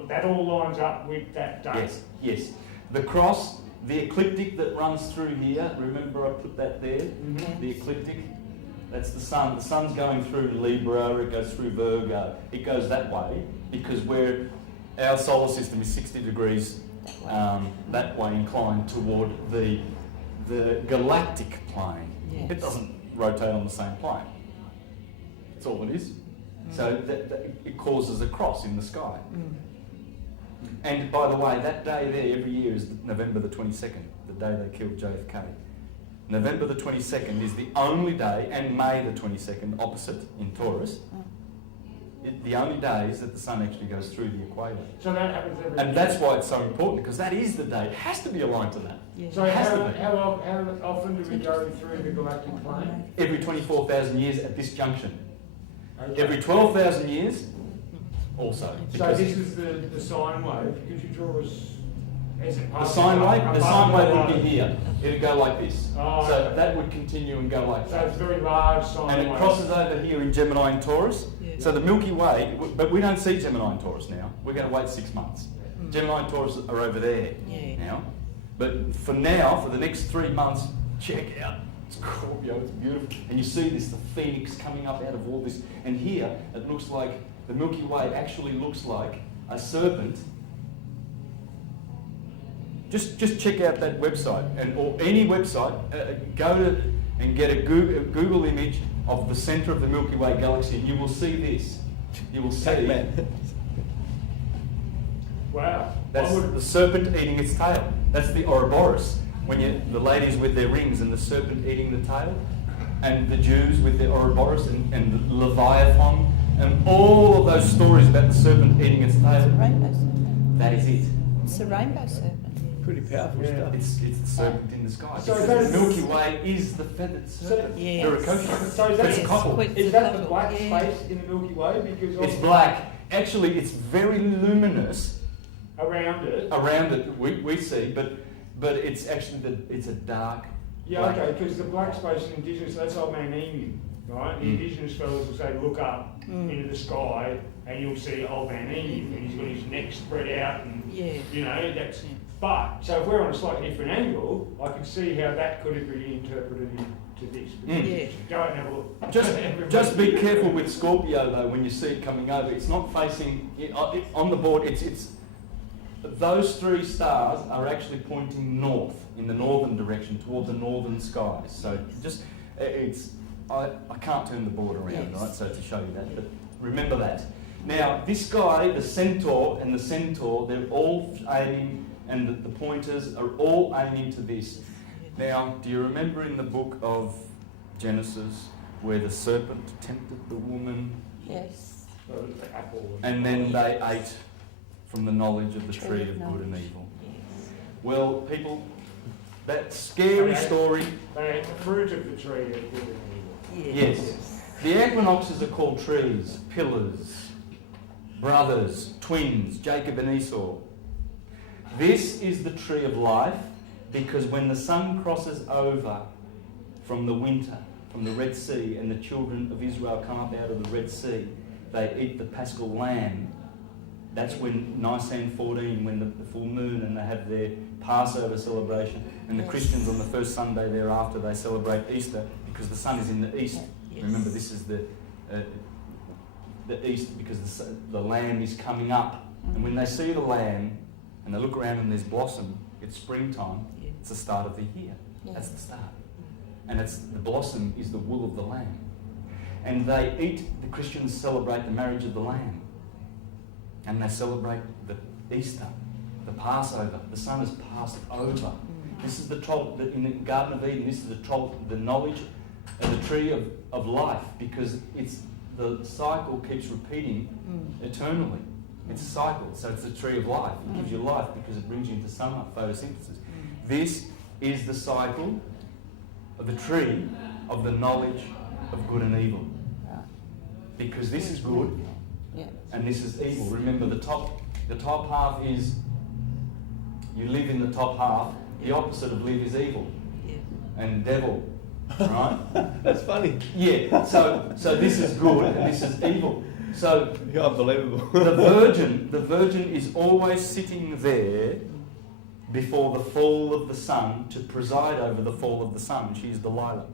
that all lines up with that date. Yes. The cross, the ecliptic that runs through here, remember I put that there? Mm-hmm. The ecliptic, that's the sun. The sun's going through Libra, it goes through Virgo. It goes that way because our solar system is 60 degrees that way inclined toward the galactic plane. Yes. It doesn't rotate on the same plane. That's all it is. So it causes a cross in the sky. And by the way, that day there every year is November the 22nd, the day they killed JFK. November the 22nd is the only day, and May the 22nd, opposite in Taurus, the only days that the sun actually goes through the equator. So that happens every year. And that's why it's so important, because that is the day. It has to be aligned to that. Yeah. So how often do we go through the galactic plane? Every 24,000 years at this junction. Okay. Every 12,000 years also. So this is the sine wave. Could you draw us as it The sine wave would be here. It would go like this. Oh, so okay. that would continue and go like that. So it's a very large sine wave. And it crosses over here in Gemini and Taurus. Yeah. So the Milky Way, but we don't see Gemini and Taurus now. We're going to wait 6 months. Gemini and Taurus are over there now. But for now, for the next 3 months, check out Scorpio, it's beautiful. And you see this, the phoenix coming up out of all this. And here, it looks like the Milky Way actually looks like a serpent. Just check out that website, or any website. Go to and get a Google image of the centre of the Milky Way galaxy, and you will see this. You will see. Wow. That's the serpent eating its tail. That's the Ouroboros. When the ladies with their rings and the serpent eating the tail, and the Jews with their Ouroboros and Leviathan, and all of those stories about the serpent eating its tail. It's a rainbow serpent. That is it. It's a rainbow serpent. Pretty powerful stuff. It's the serpent in the sky. So the Milky Way is the feathered serpent. So is It's a couple. Is that the black space in the Milky Way? Because it's black. Actually, it's very luminous. Around it, we see, but it's actually it's a dark. Yeah, black. okay, because the black space in Indigenous, that's old man Emu, right? The Indigenous fellows will say, look up into the sky, and you'll see old man Emu, and he's got his neck spread out, and you know that's. But so if we're on a slightly different angle, I can see how that could have been interpreted into this. Go out and have a look. Just be careful with Scorpio though when you see it coming over. It's not facing on the board. It's those three stars are actually pointing north in the northern direction toward the northern skies. So just I can't turn the board around, right? So to show you that, but remember that. Now this guy, the centaur and the centaur, they're all aiming. And the pointers are all aiming to this. Now, do you remember in the book of Genesis where the serpent tempted the woman? Yes. And then they ate from the knowledge of the tree of good and evil. Yes. Well, people, that scary story. They ate the fruit of the tree of good and evil. Yes. The equinoxes are called trees, pillars, brothers, twins, Jacob and Esau. This is the tree of life, because when the sun crosses over from the winter, from the Red Sea, and the children of Israel come up out of the Red Sea, they eat the Paschal lamb. That's when Nisan 14, when the full moon, and they have their Passover celebration. And the Christians on the first Sunday thereafter, they celebrate Easter, because the sun is in the east Yes. Remember, this is the east, because the lamb is coming up. And when they see the lamb and they look around and there's blossom, it's springtime. Yeah. It's the start of the year. Yeah. That's the start. And the blossom is the wool of the lamb. And they the Christians celebrate the marriage of the lamb. And they celebrate the Easter, the Passover. The Son has passed over. This is in the Garden of Eden, this is the knowledge of the tree of life, because the cycle keeps repeating eternally. It's a cycle, so it's the tree of life. It gives you life because it brings you into summer, photosynthesis. This is the cycle of the tree of the knowledge of good and evil. Because this is good and this is evil. Remember, the top half is, you live in the top half. The opposite of live is evil and devil, right? That's funny. Yeah, so this is good and this is evil. So You're unbelievable. the virgin is always sitting there before the fall of the sun to preside over the fall of the sun. She is Delilah.